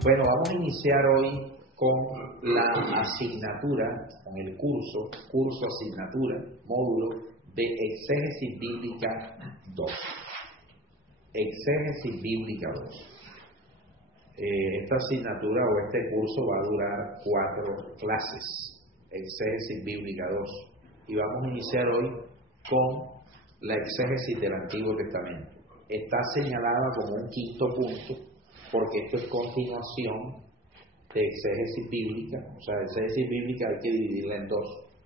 Bueno, vamos a iniciar hoy con la asignatura, con el curso asignatura, módulo de Exégesis Bíblica 2. Exégesis Bíblica 2. Esta asignatura o este curso va a durar 4 clases, Exégesis Bíblica 2. Y vamos a iniciar hoy con la exégesis del Antiguo Testamento. Está señalada como un quinto punto porque esto es continuación de exégesis bíblica. O sea, exégesis bíblica hay que dividirla en 2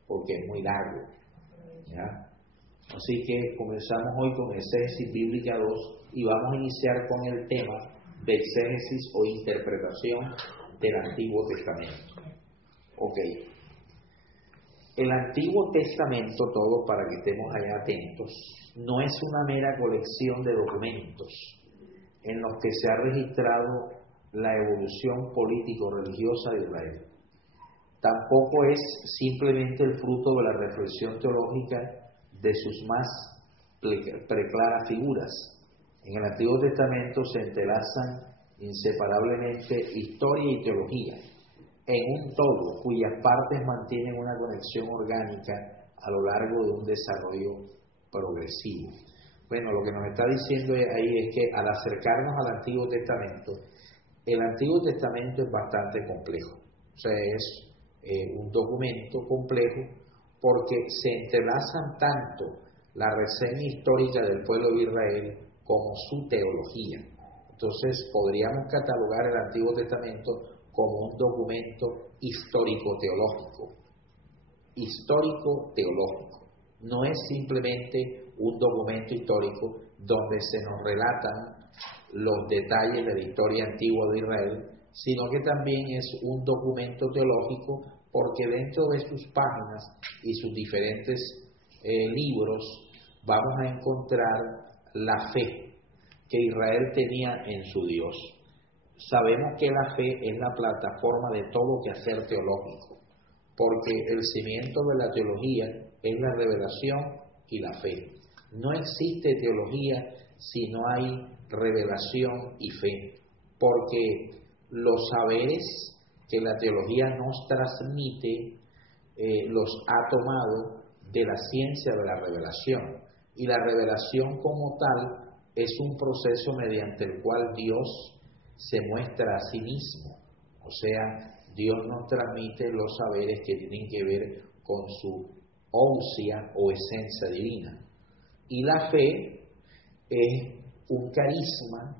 porque es muy largo, ¿ya? Así que comenzamos hoy con exégesis bíblica 2 y vamos a iniciar con el tema de exégesis o interpretación del Antiguo Testamento. Ok. El Antiguo Testamento, todo para que estemos allá atentos, no es una mera colección de documentos en los que se ha registrado la evolución político-religiosa de Israel. Tampoco es simplemente el fruto de la reflexión teológica de sus más preclaras figuras. En el Antiguo Testamento se entrelazan inseparablemente historia y teología, en un todo cuyas partes mantienen una conexión orgánica a lo largo de un desarrollo progresivo. Bueno, lo que nos está diciendo ahí es que al acercarnos al Antiguo Testamento, el Antiguo Testamento es bastante complejo. O sea, es un documento complejo porque se entrelazan tanto la reseña histórica del pueblo de Israel como su teología. Entonces, podríamos catalogar el Antiguo Testamento como un documento histórico-teológico. Histórico-teológico. No es simplemente un documento histórico donde se nos relatan los detalles de la historia antigua de Israel, sino que también es un documento teológico porque dentro de sus páginas y sus diferentes libros vamos a encontrar la fe que Israel tenía en su Dios. Sabemos que la fe es la plataforma de todo quehacer teológico, porque el cimiento de la teología es la revelación y la fe. No existe teología si no hay revelación y fe, porque los saberes que la teología nos transmite los ha tomado de la ciencia de la revelación, y la revelación como tal es un proceso mediante el cual Dios se muestra a sí mismo. O sea, Dios nos transmite los saberes que tienen que ver con su ousia o esencia divina. Y la fe es un carisma,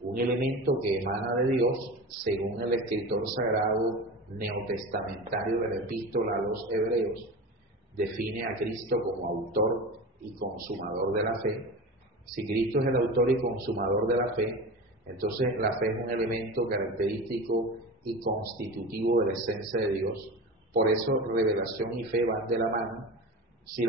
un elemento que emana de Dios, según el escritor sagrado neotestamentario de la epístola a los Hebreos, define a Cristo como autor y consumador de la fe. Si Cristo es el autor y consumador de la fe, entonces la fe es un elemento característico y constitutivo de la esencia de Dios. Por eso revelación y fe van de la mano. Si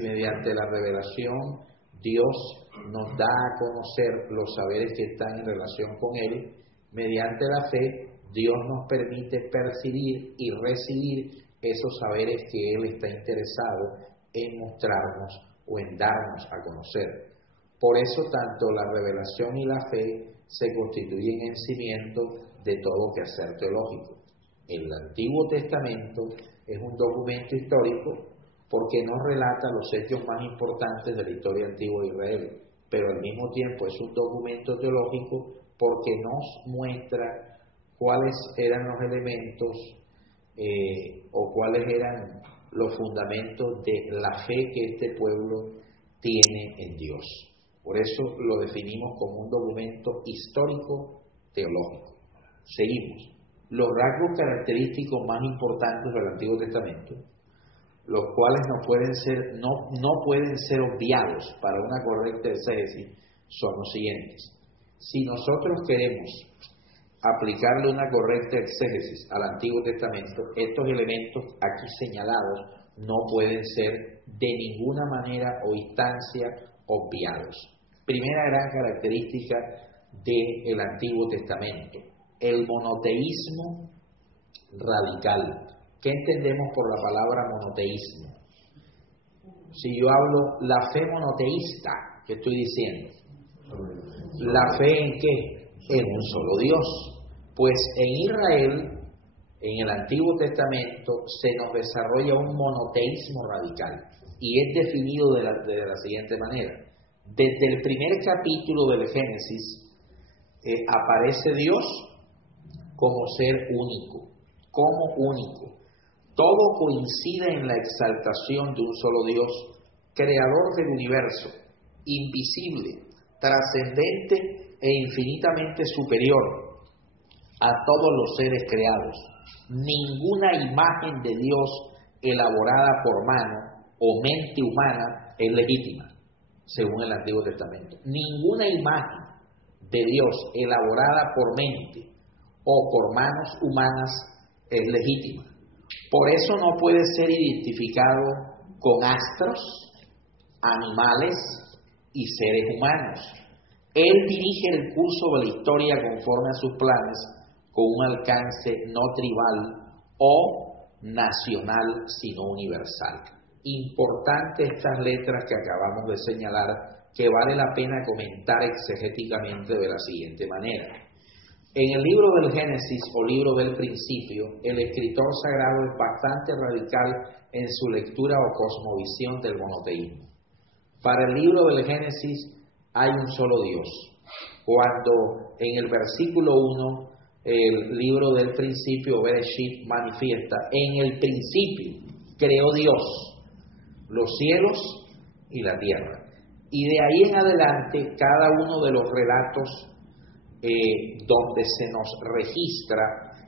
mediante la revelación Dios nos da a conocer los saberes que están en relación con Él, mediante la fe Dios nos permite percibir y recibir esos saberes que Él está interesado en mostrarnos o en darnos a conocer. Por eso tanto la revelación y la fe se constituyen en cimiento de todo quehacer teológico. El Antiguo Testamento es un documento histórico porque nos relata los hechos más importantes de la historia antigua de Israel, pero al mismo tiempo es un documento teológico porque nos muestra cuáles eran los elementos o cuáles eran los fundamentos de la fe que este pueblo tiene en Dios. Por eso lo definimos como un documento histórico teológico. Seguimos. Los rasgos característicos más importantes del Antiguo Testamento, los cuales no pueden ser obviados para una correcta exégesis, son los siguientes. Si nosotros queremos aplicarle una correcta exégesis al Antiguo Testamento, estos elementos aquí señalados no pueden ser de ninguna manera o instancia obviados. Primera gran característica del Antiguo Testamento, el monoteísmo radical. ¿Qué entendemos por la palabra monoteísmo? Si yo hablo la fe monoteísta, ¿qué estoy diciendo? ¿La fe en qué? En un solo Dios. Pues en Israel, en el Antiguo Testamento, se nos desarrolla un monoteísmo radical y es definido de la siguiente manera. Desde el primer capítulo del Génesis aparece Dios como ser único, como único. Todo coincide en la exaltación de un solo Dios, creador del universo, invisible, trascendente e infinitamente superior a todos los seres creados. Ninguna imagen de Dios elaborada por mano o mente humana es legítima, según el Antiguo Testamento. Ninguna imagen de Dios elaborada por mente o por manos humanas es legítima. Por eso no puede ser identificado con astros, animales y seres humanos. Él dirige el curso de la historia conforme a sus planes, con un alcance no tribal o nacional, sino universal. Importante estas letras que acabamos de señalar, que vale la pena comentar exegéticamente de la siguiente manera. En el libro del Génesis o libro del principio, el escritor sagrado es bastante radical en su lectura o cosmovisión del monoteísmo. Para el libro del Génesis hay un solo Dios. Cuando en el versículo 1 el libro del principio, Bereshit, manifiesta, en el principio creó Dios los cielos y la tierra. Y de ahí en adelante, cada uno de los relatos donde se nos registra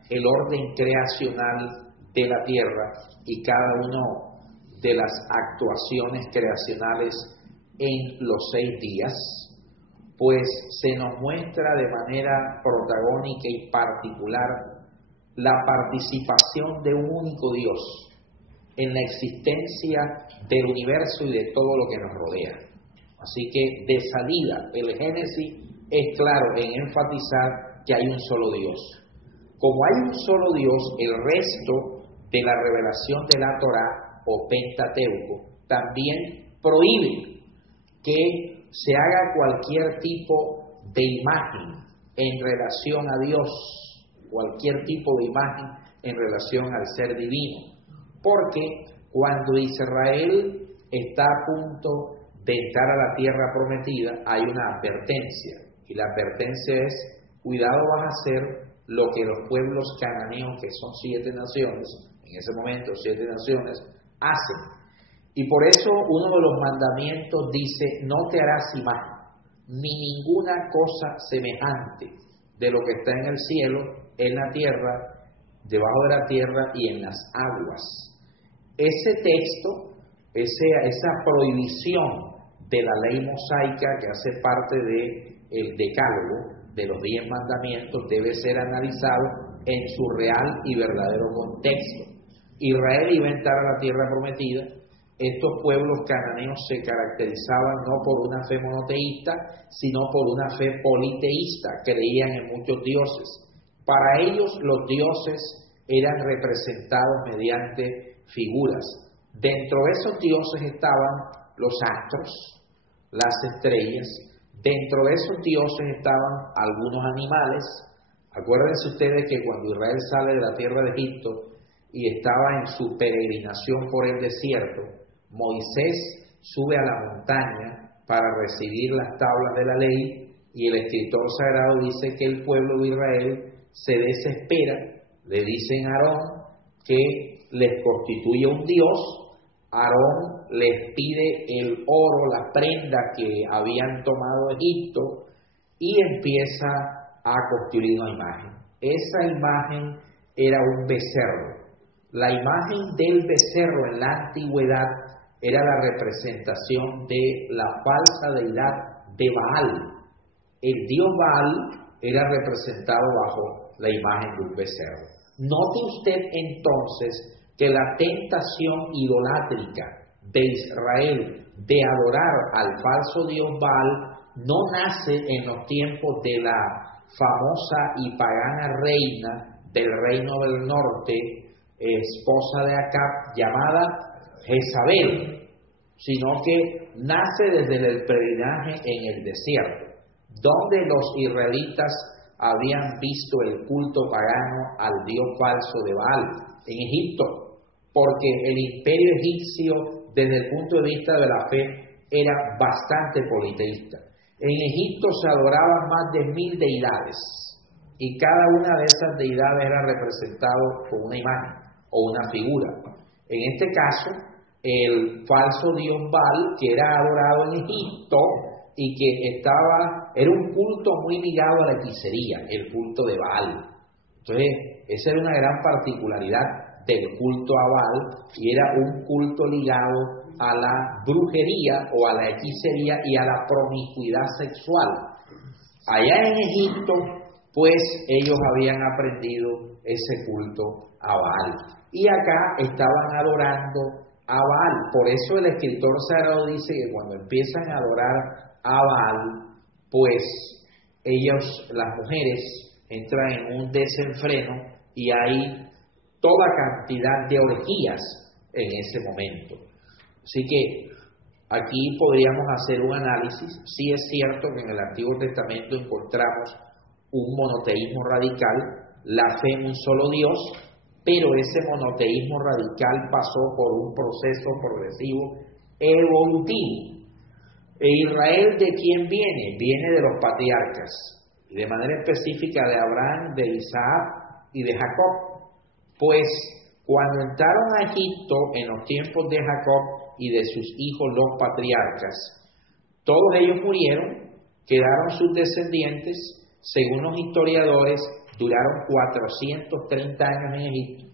el orden creacional de la tierra y cada uno de las actuaciones creacionales en los 6 días, pues se nos muestra de manera protagónica y particular la participación de un único Dios en la existencia del universo y de todo lo que nos rodea. Así que de salida, el Génesis es claro en enfatizar que hay un solo Dios. Como hay un solo Dios, el resto de la revelación de la Torá o Pentateuco también prohíbe que se haga cualquier tipo de imagen en relación a Dios, cualquier tipo de imagen en relación al ser divino. Porque cuando Israel está a punto de entrar a la tierra prometida, hay una advertencia. Y la advertencia es, cuidado, vas a hacer lo que los pueblos cananeos, que son 7 naciones, en ese momento 7 naciones, hacen. Y por eso uno de los mandamientos dice, no te harás imagen, ni ninguna cosa semejante de lo que está en el cielo, en la tierra, debajo de la tierra y en las aguas. Ese texto, esa prohibición de la ley mosaica que hace parte del decálogo de los 10 mandamientos debe ser analizado en su real y verdadero contexto. Israel iba a entrar a la tierra prometida. Estos pueblos cananeos se caracterizaban no por una fe monoteísta, sino por una fe politeísta, creían en muchos dioses. Para ellos los dioses eran representados mediante figuras. Dentro de esos dioses estaban los astros, las estrellas. Dentro de esos dioses estaban algunos animales. Acuérdense ustedes que cuando Israel sale de la tierra de Egipto y estaba en su peregrinación por el desierto, Moisés sube a la montaña para recibir las tablas de la ley y el escritor sagrado dice que el pueblo de Israel se desespera. Le dicen a Aarón que les constituye un dios. Aarón les pide el oro, la prenda que habían tomado de Egipto y empieza a construir una imagen. Esa imagen era un becerro. La imagen del becerro en la antigüedad era la representación de la falsa deidad de Baal. El dios Baal era representado bajo la imagen de un becerro. Note usted entonces que la tentación idolátrica de Israel de adorar al falso dios Baal no nace en los tiempos de la famosa y pagana reina del reino del norte, esposa de Acab, llamada Jezabel, sino que nace desde el peregrinaje en el desierto, donde los israelitas habían visto el culto pagano al dios falso de Baal en Egipto, porque el imperio egipcio, desde el punto de vista de la fe, era bastante politeísta. En Egipto se adoraban más de 1000 deidades, y cada una de esas deidades era representada con una imagen o una figura. En este caso, el falso dios Baal, que era adorado en Egipto y que era un culto muy ligado a la hechicería, el culto de Baal. Entonces, esa era una gran particularidad del culto a Baal, y era un culto ligado a la brujería o a la hechicería y a la promiscuidad sexual. Allá en Egipto, pues ellos habían aprendido ese culto a Baal, y acá estaban adorando a Baal. Por eso el escritor sagrado dice que cuando empiezan a adorar a Baal, pues las mujeres entran en un desenfreno y hay toda cantidad de orgías en ese momento. Así que aquí podríamos hacer un análisis. Sí es cierto que en el Antiguo Testamento encontramos un monoteísmo radical, la fe en un solo Dios, pero ese monoteísmo radical pasó por un proceso progresivo evolutivo. Israel, ¿de quién viene? Viene de los patriarcas, de manera específica de Abraham, de Isaac y de Jacob. Pues cuando entraron a Egipto en los tiempos de Jacob y de sus hijos los patriarcas, todos ellos murieron, quedaron sus descendientes. Según los historiadores, duraron 430 años en Egipto,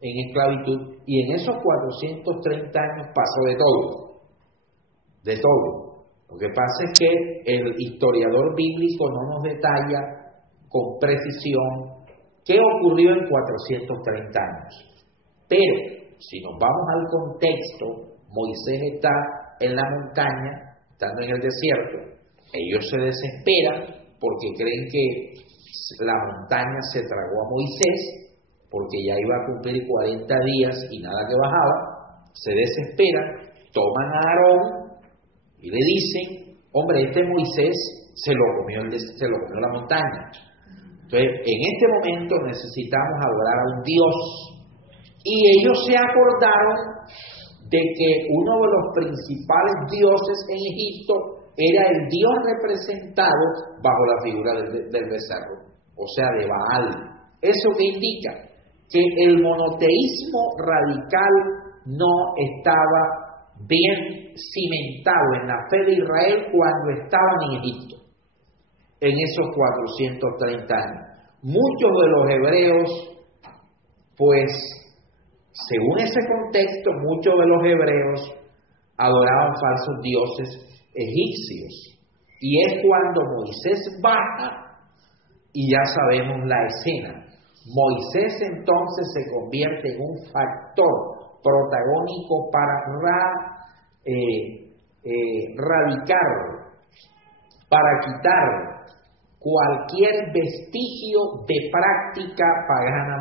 en esclavitud, y en esos 430 años pasó de todo, de todo. Lo que pasa es que el historiador bíblico no nos detalla con precisión qué ocurrió en 430 años. Pero, si nos vamos al contexto, Moisés está en la montaña, estando en el desierto. Ellos se desesperan porque creen que la montaña se tragó a Moisés, porque ya iba a cumplir 40 días y nada que bajaba. Se desesperan, toman a Aarón y le dicen: hombre, este Moisés se lo comió la montaña. Entonces, en este momento necesitamos adorar a un Dios. Y ellos se acordaron de que uno de los principales dioses en Egipto era el dios representado bajo la figura del becerro, o sea, de Baal. ¿Eso qué indica? Que el monoteísmo radical no estaba bien cimentado en la fe de Israel cuando estaban en Egipto, en esos 430 años. Muchos de los hebreos, pues, según ese contexto, muchos de los hebreos adoraban falsos dioses egipcios. Y es cuando Moisés baja, y ya sabemos la escena. Moisés entonces se convierte en un factor protagónico para radicar, para quitar cualquier vestigio de práctica pagana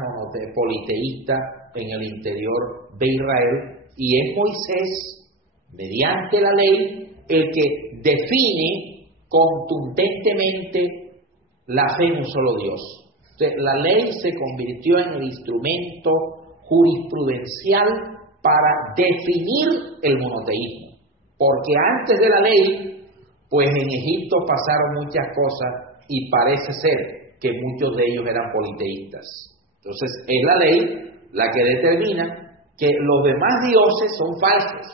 politeísta en el interior de Israel, y es Moisés, mediante la ley, el que define contundentemente la fe en un solo Dios. Entonces, la ley se convirtió en el instrumento jurisprudencial para definir el monoteísmo, porque antes de la ley, pues en Egipto pasaron muchas cosas y parece ser que muchos de ellos eran politeístas. Entonces, es la ley la que determina que los demás dioses son falsos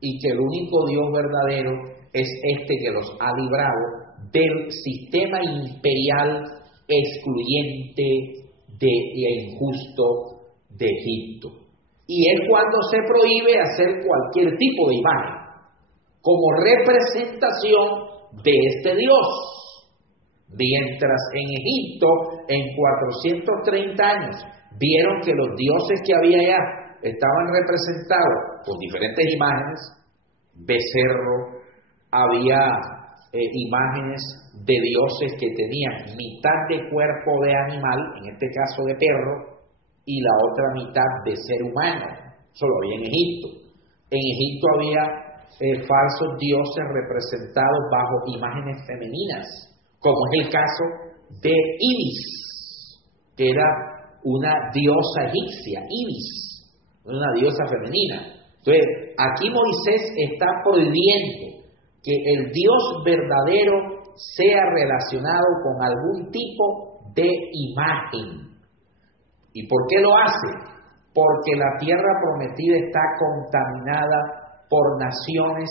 y que el único Dios verdadero es este que los ha librado del sistema imperial excluyente e injusto de Egipto. Y es cuando se prohíbe hacer cualquier tipo de imagen como representación de este Dios. Mientras en Egipto, en 430 años, vieron que los dioses que había allá estaban representados con diferentes imágenes, becerro, había imágenes de dioses que tenían mitad de cuerpo de animal, en este caso de perro, y la otra mitad de ser humano. Eso lo había en Egipto. En Egipto había falsos dioses representados bajo imágenes femeninas, como es el caso de Ibis, que era una diosa egipcia, Ibis, una diosa femenina. Entonces, aquí Moisés está prohibiendo que el Dios verdadero sea relacionado con algún tipo de imagen. ¿Y por qué lo hace? Porque la tierra prometida está contaminada por naciones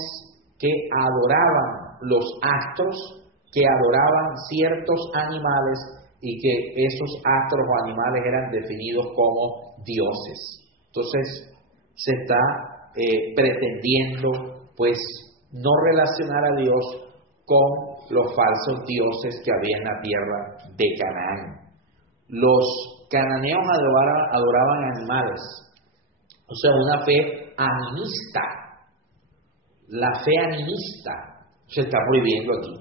que adoraban los astros, que adoraban ciertos animales y que esos astros o animales eran definidos como dioses. Entonces se está pretendiendo pues no relacionar a Dios con los falsos dioses que había en la tierra de Canaán. Los cananeos adoraban animales, o sea, una fe animista. La fe animista se está prohibiendo aquí.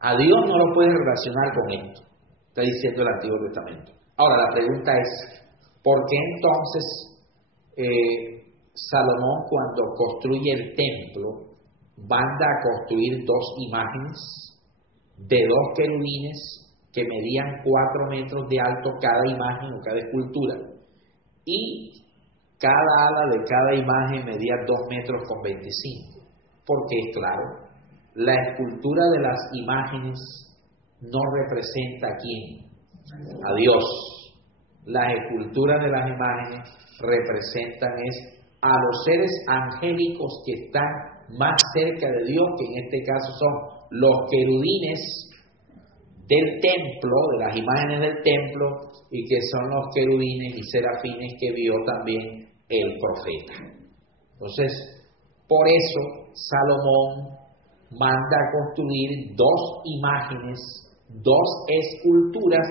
A Dios no lo puedes relacionar con esto, está diciendo el Antiguo Testamento. Ahora, la pregunta es, ¿por qué entonces Salomón, cuando construye el templo, manda a construir dos imágenes de dos querubines que medían 4 metros de alto cada imagen o cada escultura, y cada ala de cada imagen medía 2,25 metros? Porque es claro, la escultura de las imágenes no representa a quién, a Dios. Las esculturas de las imágenes representan a los seres angélicos que están más cerca de Dios, que en este caso son los querubines del templo, de las imágenes del templo, y que son los querubines y serafines que vio también el profeta. Entonces, por eso Salomón manda a construir dos imágenes, dos esculturas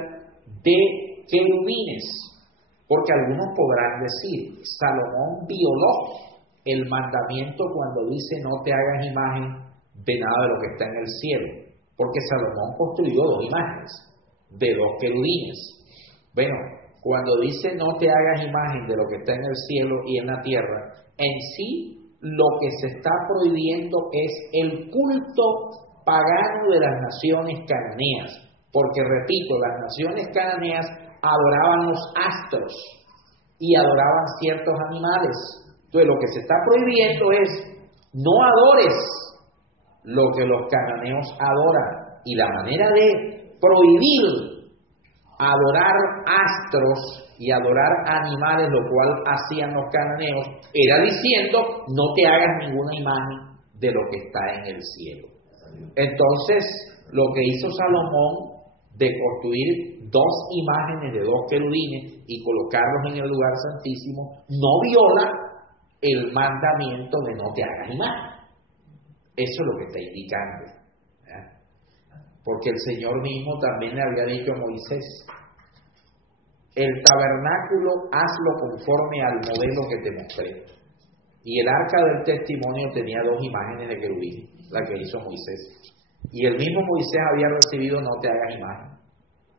de querubines, porque algunos podrán decir, Salomón violó el mandamiento cuando dice no te hagas imagen de nada de lo que está en el cielo, porque Salomón construyó dos imágenes de dos querubines. Bueno, cuando dice no te hagas imagen de lo que está en el cielo y en la tierra, en sí lo que se está prohibiendo es el culto pagano de las naciones cananeas, porque repito, las naciones cananeas adoraban los astros y adoraban ciertos animales. Entonces lo que se está prohibiendo es no adores lo que los cananeos adoran, y la manera de prohibir adorar astros y adorar animales, lo cual hacían los cananeos, era diciendo no te hagas ninguna imagen de lo que está en el cielo. Entonces lo que hizo Salomón de construir dos imágenes de dos querubines y colocarlos en el lugar santísimo no viola el mandamiento de no te hagas imagen. Eso es lo que está indicando, ¿verdad? Porque el Señor mismo también le había dicho a Moisés, el tabernáculo hazlo conforme al modelo que te mostré. Y el arca del testimonio tenía dos imágenes de querubín, la que hizo Moisés. Y el mismo Moisés había recibido no te hagas imagen.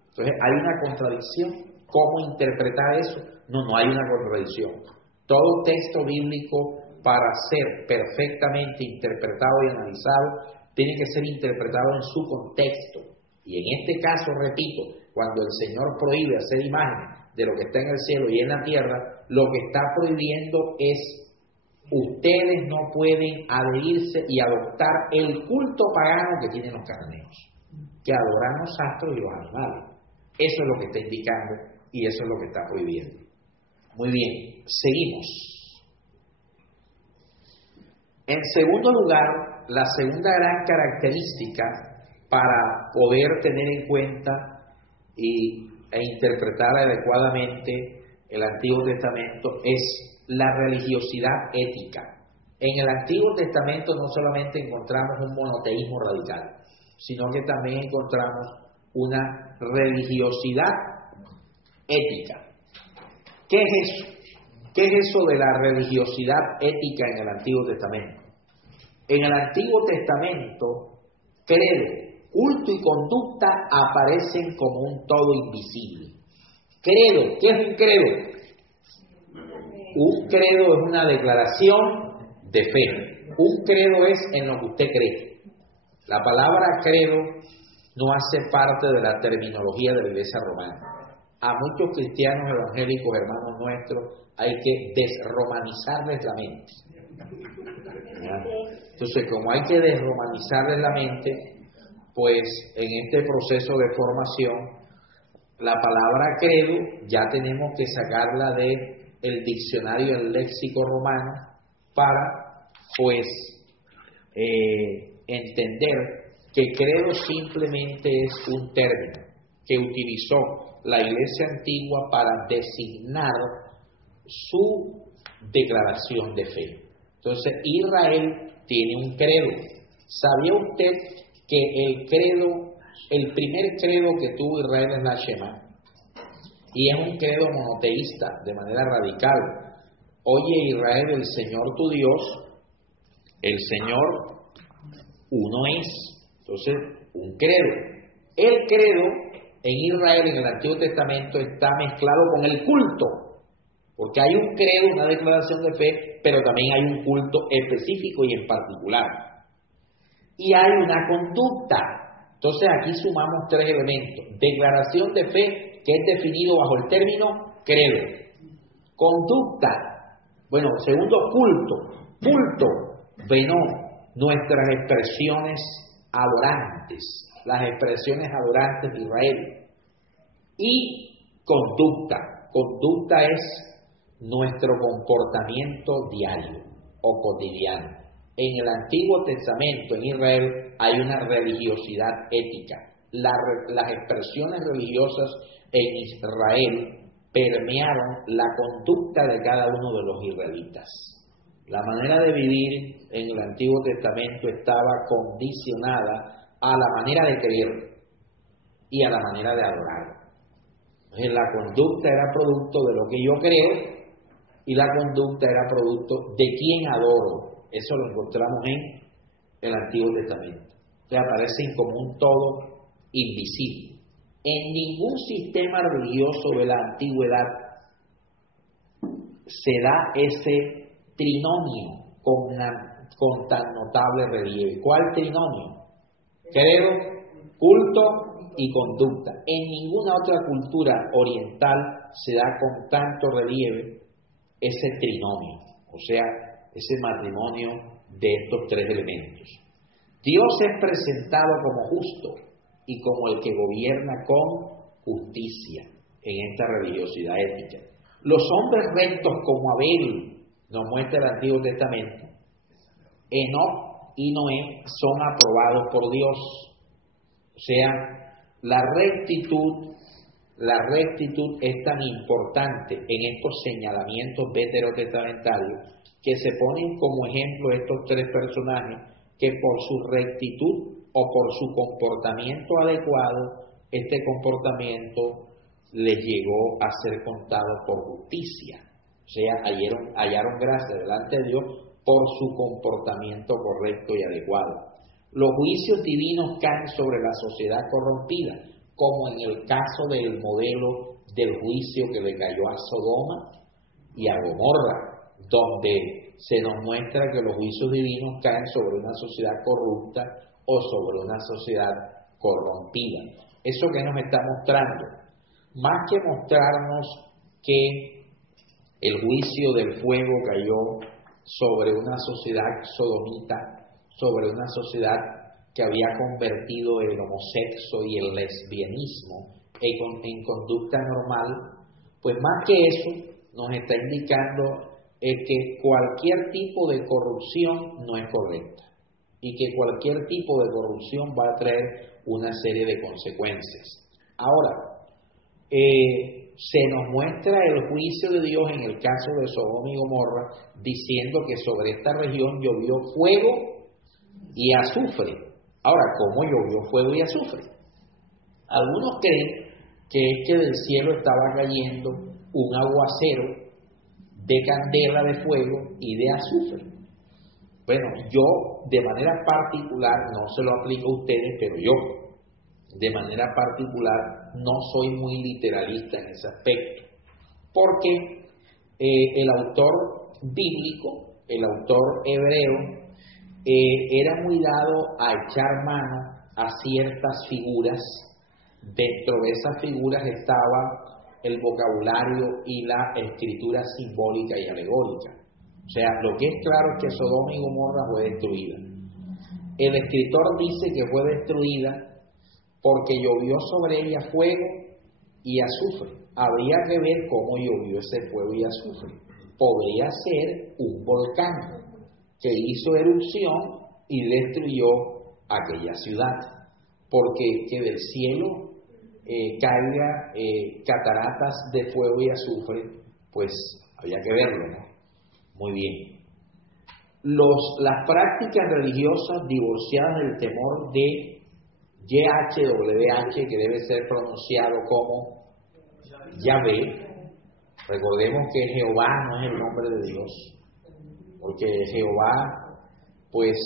Entonces hay una contradicción. ¿Cómo interpretar eso? No hay una contradicción. Todo texto bíblico, para ser perfectamente interpretado y analizado, tiene que ser interpretado en su contexto. Y en este caso, repito, cuando el Señor prohíbe hacer imágenes de lo que está en el cielo y en la tierra, lo que está prohibiendo es ustedes no pueden adherirse y adoptar el culto pagano que tienen los cananeos, que adoran los astros y los animales. Eso es lo que está indicando y eso es lo que está prohibiendo. Muy bien, seguimos. En segundo lugar, la segunda gran característica para poder tener en cuenta e interpretar adecuadamente el Antiguo Testamento es la religiosidad ética. En el Antiguo Testamento no solamente encontramos un monoteísmo radical, sino que también encontramos una religiosidad ética. ¿Qué es eso? ¿Qué es eso de la religiosidad ética en el Antiguo Testamento? En el Antiguo Testamento, credo, culto y conducta aparecen como un todo invisible. Credo, ¿qué es un credo? Un credo es una declaración de fe. Un credo es en lo que usted cree. La palabra credo no hace parte de la terminología de la Iglesia romana. A muchos cristianos evangélicos, hermanos nuestros, hay que desromanizarles la mente. ¿Ya? Entonces, como hay que desromanizarles la mente, pues en este proceso de formación, la palabra credo ya tenemos que sacarla del diccionario, del léxico romano, para pues entender que credo simplemente es un término que utilizó la Iglesia antigua para designar su declaración de fe. Entonces, Israel tiene un credo. ¿Sabía usted que el primer credo que tuvo Israel es la Shema? Y es un credo monoteísta, de manera radical. Oye Israel, el Señor tu Dios, el Señor uno es. Entonces, un credo. El credo en Israel, en el Antiguo Testamento, está mezclado con el culto. Porque hay un credo, una declaración de fe, pero también hay un culto específico y en particular. Y hay una conducta. Entonces aquí sumamos tres elementos. Declaración de fe, que es definido bajo el término credo. Conducta. Bueno, segundo, culto. Culto. Bueno, nuestras expresiones adorantes. Las expresiones adorantes de Israel. Y conducta. Conducta es nuestro comportamiento diario o cotidiano. En el Antiguo Testamento, en Israel, hay una religiosidad ética. Las expresiones religiosas en Israel permearon la conducta de cada uno de los israelitas. La manera de vivir en el Antiguo Testamento estaba condicionada a la manera de creer y a la manera de adorar. Entonces, la conducta era producto de lo que yo creo y la conducta era producto de quién adoro. Eso lo encontramos en el Antiguo Testamento. Que aparecen como un todo invisible. En ningún sistema religioso de la antigüedad se da ese trinomio con tan notable relieve. ¿Cuál trinomio? Credo, culto y conducta. En ninguna otra cultura oriental se da con tanto relieve ese trinomio, o sea, ese matrimonio de estos tres elementos. Dios es presentado como justo y como el que gobierna con justicia en esta religiosidad ética. Los hombres rectos como Abel, nos muestra el Antiguo Testamento, Enoc y Noé son aprobados por Dios. O sea, la rectitud es tan importante en estos señalamientos veterotestamentarios que se ponen como ejemplo estos tres personajes que por su rectitud o por su comportamiento adecuado, este comportamiento les llegó a ser contado por justicia. O sea, hallaron gracia delante de Dios por su comportamiento correcto y adecuado. Los juicios divinos caen sobre la sociedad corrompida, como en el caso del modelo del juicio que le cayó a Sodoma y a Gomorra, donde se nos muestra que los juicios divinos caen sobre una sociedad corrupta o sobre una sociedad corrompida. ¿Eso qué nos está mostrando? Más que mostrarnos que el juicio del fuego cayó sobre una sociedad sodomita, sobre una sociedad que había convertido el homosexo y el lesbianismo en conducta normal, pues más que eso nos está indicando que cualquier tipo de corrupción no es correcta y que cualquier tipo de corrupción va a traer una serie de consecuencias. Ahora, se nos muestra el juicio de Dios en el caso de Sodoma y Gomorra, diciendo que sobre esta región llovió fuego y azufre. Ahora, ¿cómo llovió fuego y azufre? Algunos creen que es que del cielo estaba cayendo un aguacero de candela de fuego y de azufre. Bueno, yo de manera particular, no se lo aplico a ustedes, pero yo de manera particular no soy muy literalista en ese aspecto, porque el autor bíblico, el autor hebreo, era muy dado a echar mano a ciertas figuras. Dentro de esas figuras estaba el vocabulario y la escritura simbólica y alegórica. O sea, lo que es claro es que Sodoma y Gomorra fue destruida. El escritor dice que fue destruida porque llovió sobre ella fuego y azufre. Habría que ver cómo llovió ese fuego y azufre. Podría ser un volcán que hizo erupción y destruyó aquella ciudad, porque que del cielo caiga cataratas de fuego y azufre, pues había que verlo, ¿no? Muy bien. Las prácticas religiosas divorciadas del temor de YHWH, que debe ser pronunciado como Yahvé. Recordemos que Jehová no es el nombre de Dios, porque Jehová, pues,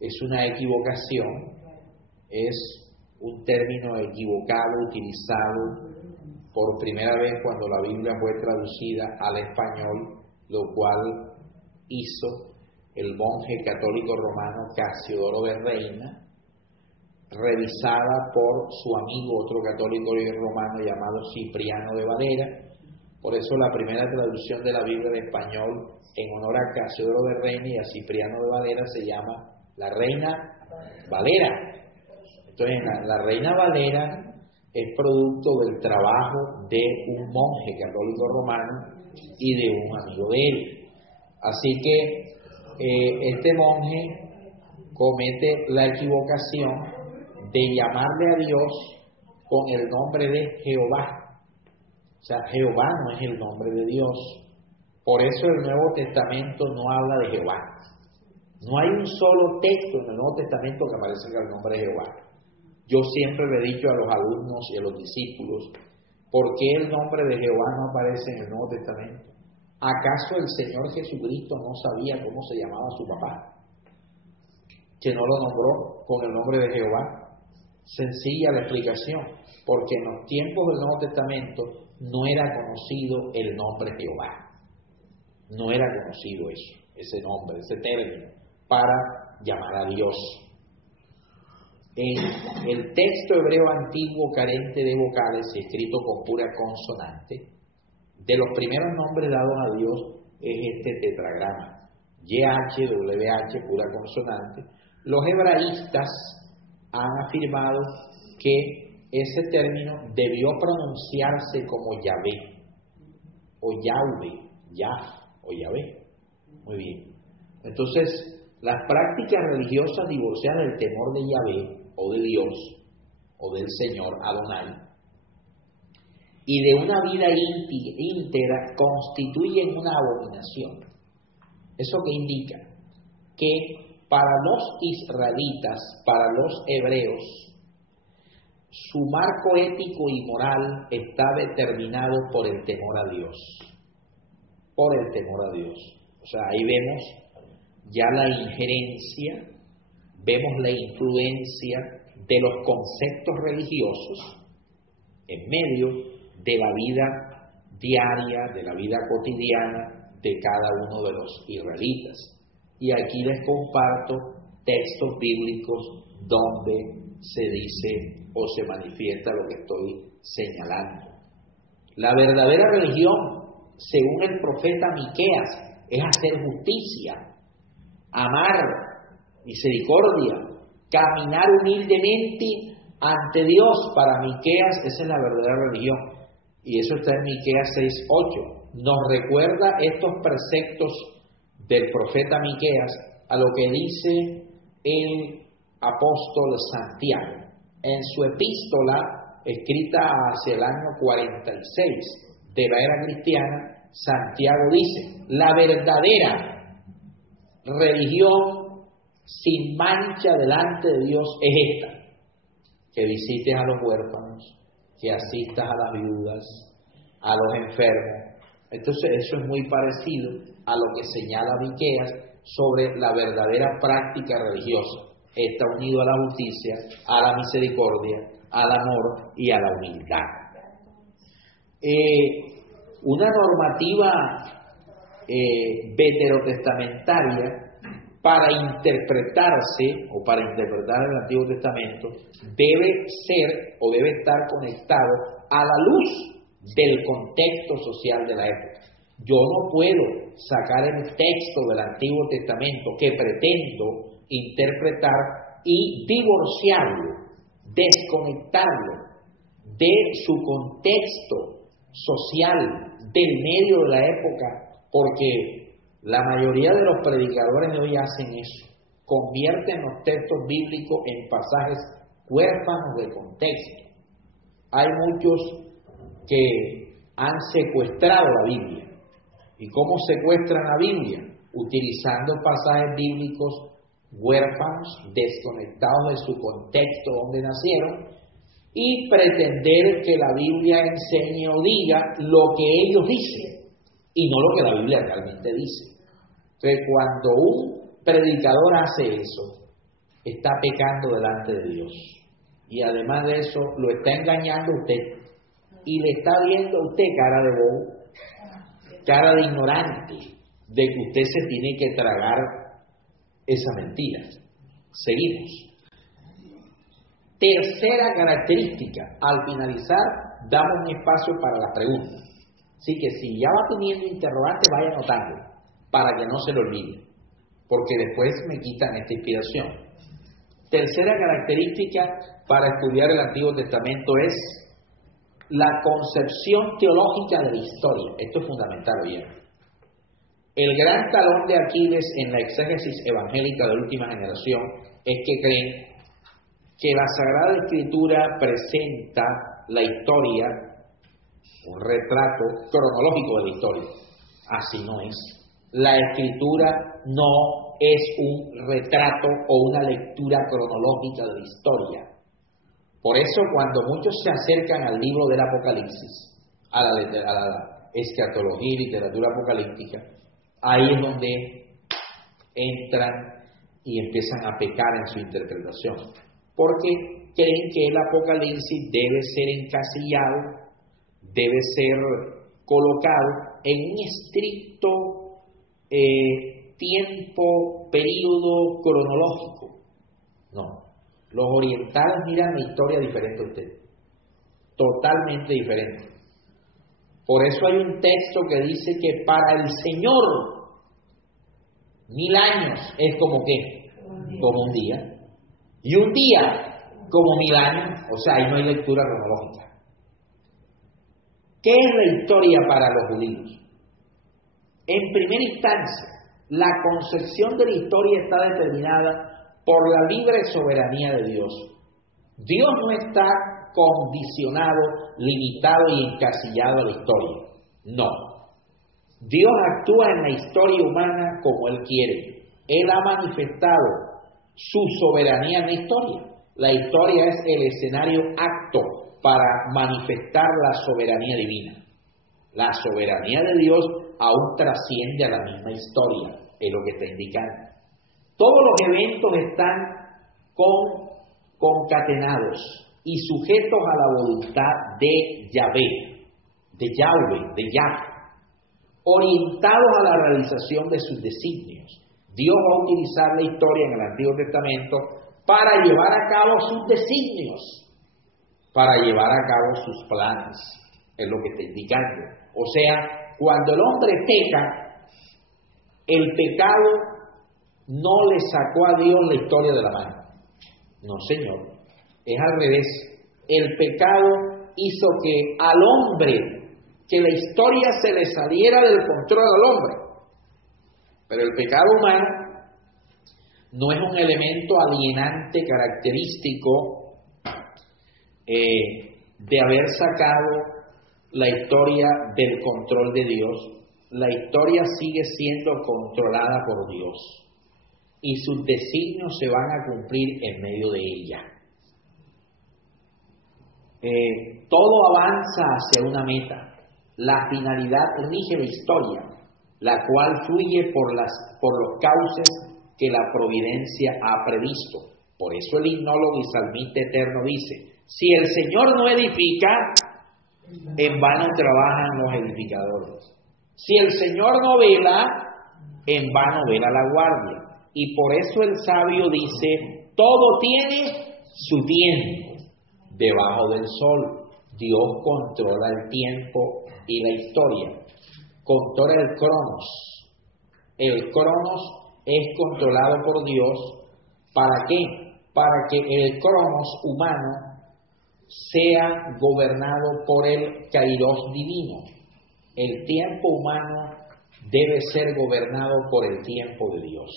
es una equivocación, es un término equivocado utilizado por primera vez cuando la Biblia fue traducida al español, lo cual hizo el monje católico romano Casiodoro de Reina, revisada por su amigo, otro católico romano llamado Cipriano de Valera. Por eso la primera traducción de la Biblia en español, en honor a Casiodoro de Reina y a Cipriano de Valera, se llama la Reina Valera. Entonces, la Reina Valera es producto del trabajo de un monje católico romano y de un amigo de él. Así que este monje comete la equivocación de llamarle a Dios con el nombre de Jehová. O sea, Jehová no es el nombre de Dios. Por eso el Nuevo Testamento no habla de Jehová. No hay un solo texto en el Nuevo Testamento que aparezca el nombre de Jehová. Yo siempre le he dicho a los alumnos y a los discípulos, ¿por qué el nombre de Jehová no aparece en el Nuevo Testamento? ¿Acaso el Señor Jesucristo no sabía cómo se llamaba su papá, que no lo nombró con el nombre de Jehová? Sencilla la explicación, porque en los tiempos del Nuevo Testamento no era conocido el nombre Jehová. No era conocido eso, ese nombre, ese término, para llamar a Dios. El texto hebreo antiguo carente de vocales y escrito con pura consonante, de los primeros nombres dados a Dios es este tetragrama, YHWH, pura consonante. Los hebraístas han afirmado que ese término debió pronunciarse como Yahvé, o Yahvé, Yah, o Yahvé. Muy bien. Entonces, las prácticas religiosas divorciadas del temor de Yahvé, o de Dios, o del Señor Adonai, y de una vida íntegra constituyen una abominación. ¿Eso qué indica? Que para los israelitas, para los hebreos, su marco ético y moral está determinado por el temor a Dios. Por el temor a Dios. O sea, ahí vemos ya la injerencia, vemos la influencia de los conceptos religiosos en medio de la vida diaria, de la vida cotidiana de cada uno de los israelitas. Y aquí les comparto textos bíblicos donde se dice o se manifiesta lo que estoy señalando. La verdadera religión, según el profeta Miqueas, es hacer justicia, amar, misericordia, caminar humildemente ante Dios. Para Miqueas esa es la verdadera religión. Y eso está en Miqueas 6:8. Nos recuerda estos preceptos del profeta Miqueas a lo que dice el apóstol Santiago en su epístola escrita hacia el año 46 de la era cristiana. Santiago dice: la verdadera religión sin mancha delante de Dios es esta, que visites a los huérfanos, que asistas a las viudas, a los enfermos. Entonces eso es muy parecido a lo que señala Miqueas sobre la verdadera práctica religiosa. Está unido a la justicia, a la misericordia, al amor y a la humildad. Una normativa veterotestamentaria para interpretarse o para interpretar el Antiguo Testamento debe ser o debe estar conectado a la luz del contexto social de la época. Yo no puedo sacar el texto del Antiguo Testamento que pretendo interpretar y divorciarlo, desconectarlo de su contexto social, del medio de la época, porque la mayoría de los predicadores de hoy hacen eso, convierten los textos bíblicos en pasajes huérfanos de contexto. Hay muchos que han secuestrado la Biblia. ¿Y cómo secuestran la Biblia? Utilizando pasajes bíblicos huérfanos, desconectados de su contexto donde nacieron, y pretender que la Biblia enseñe o diga lo que ellos dicen y no lo que la Biblia realmente dice. Entonces, cuando un predicador hace eso, está pecando delante de Dios. Y además de eso, lo está engañando a usted. Y le está viendo a usted cara de bobo, cara de ignorante, de que usted se tiene que tragar esa mentira. Seguimos. Tercera característica, al finalizar damos un espacio para las preguntas. Así que si ya va teniendo interrogantes, vaya anotando, para que no se lo olvide, porque después me quitan esta inspiración. Tercera característica para estudiar el Antiguo Testamento es la concepción teológica de la historia. Esto es fundamental, oye. El gran talón de Aquiles en la exégesis evangélica de la última generación es que creen que la Sagrada Escritura presenta la historia, un retrato cronológico de la historia. Así no es. La Escritura no es un retrato o una lectura cronológica de la historia. Por eso cuando muchos se acercan al libro del Apocalipsis, a la escatología y literatura apocalíptica, ahí es donde entran y empiezan a pecar en su interpretación. Porque creen que el Apocalipsis debe ser encasillado, debe ser colocado en un estricto tiempo, período cronológico. No. Los orientales miran la historia diferente a usted, totalmente diferente. Por eso hay un texto que dice que para el Señor 1000 años es como ¿qué? Como un día. Y un día como 1000 años, o sea, ahí no hay lectura cronológica. ¿Qué es la historia para los judíos? En primera instancia, la concepción de la historia está determinada por la libre soberanía de Dios. Dios no está condicionado, limitado y encasillado a la historia. No. Dios actúa en la historia humana como Él quiere. Él ha manifestado su soberanía en la historia. La historia es el escenario apto para manifestar la soberanía divina. La soberanía de Dios aún trasciende a la misma historia, es lo que está indicando. Todos los eventos están concatenados y sujetos a la voluntad de Yahvé, de Yahvé, orientados a la realización de sus designios. Dios va a utilizar la historia en el Antiguo Testamento para llevar a cabo sus designios, para llevar a cabo sus planes, es lo que está indicando. O sea, cuando el hombre peca, el pecado no le sacó a Dios la historia de la mano. No, señor. Es al revés. El pecado hizo que al hombre, que la historia se le saliera del control al hombre. Pero el pecado humano no es un elemento alienante característico de haber sacado la historia del control de Dios. La historia sigue siendo controlada por Dios y sus designios se van a cumplir en medio de ella. Todo avanza hacia una meta. La finalidad rige la historia, la cual fluye por los cauces que la providencia ha previsto. Por eso el himnólogo y salmista eterno dice: si el Señor no edifica, en vano trabajan los edificadores. Si el Señor no vela, en vano vela la guardia. Y por eso el sabio dice, todo tiene su tiempo debajo del sol. Dios controla el tiempo y la historia. Controla el cronos. El cronos es controlado por Dios. ¿Para qué? Para que el cronos humano sea gobernado por el kairos divino. El tiempo humano debe ser gobernado por el tiempo de Dios.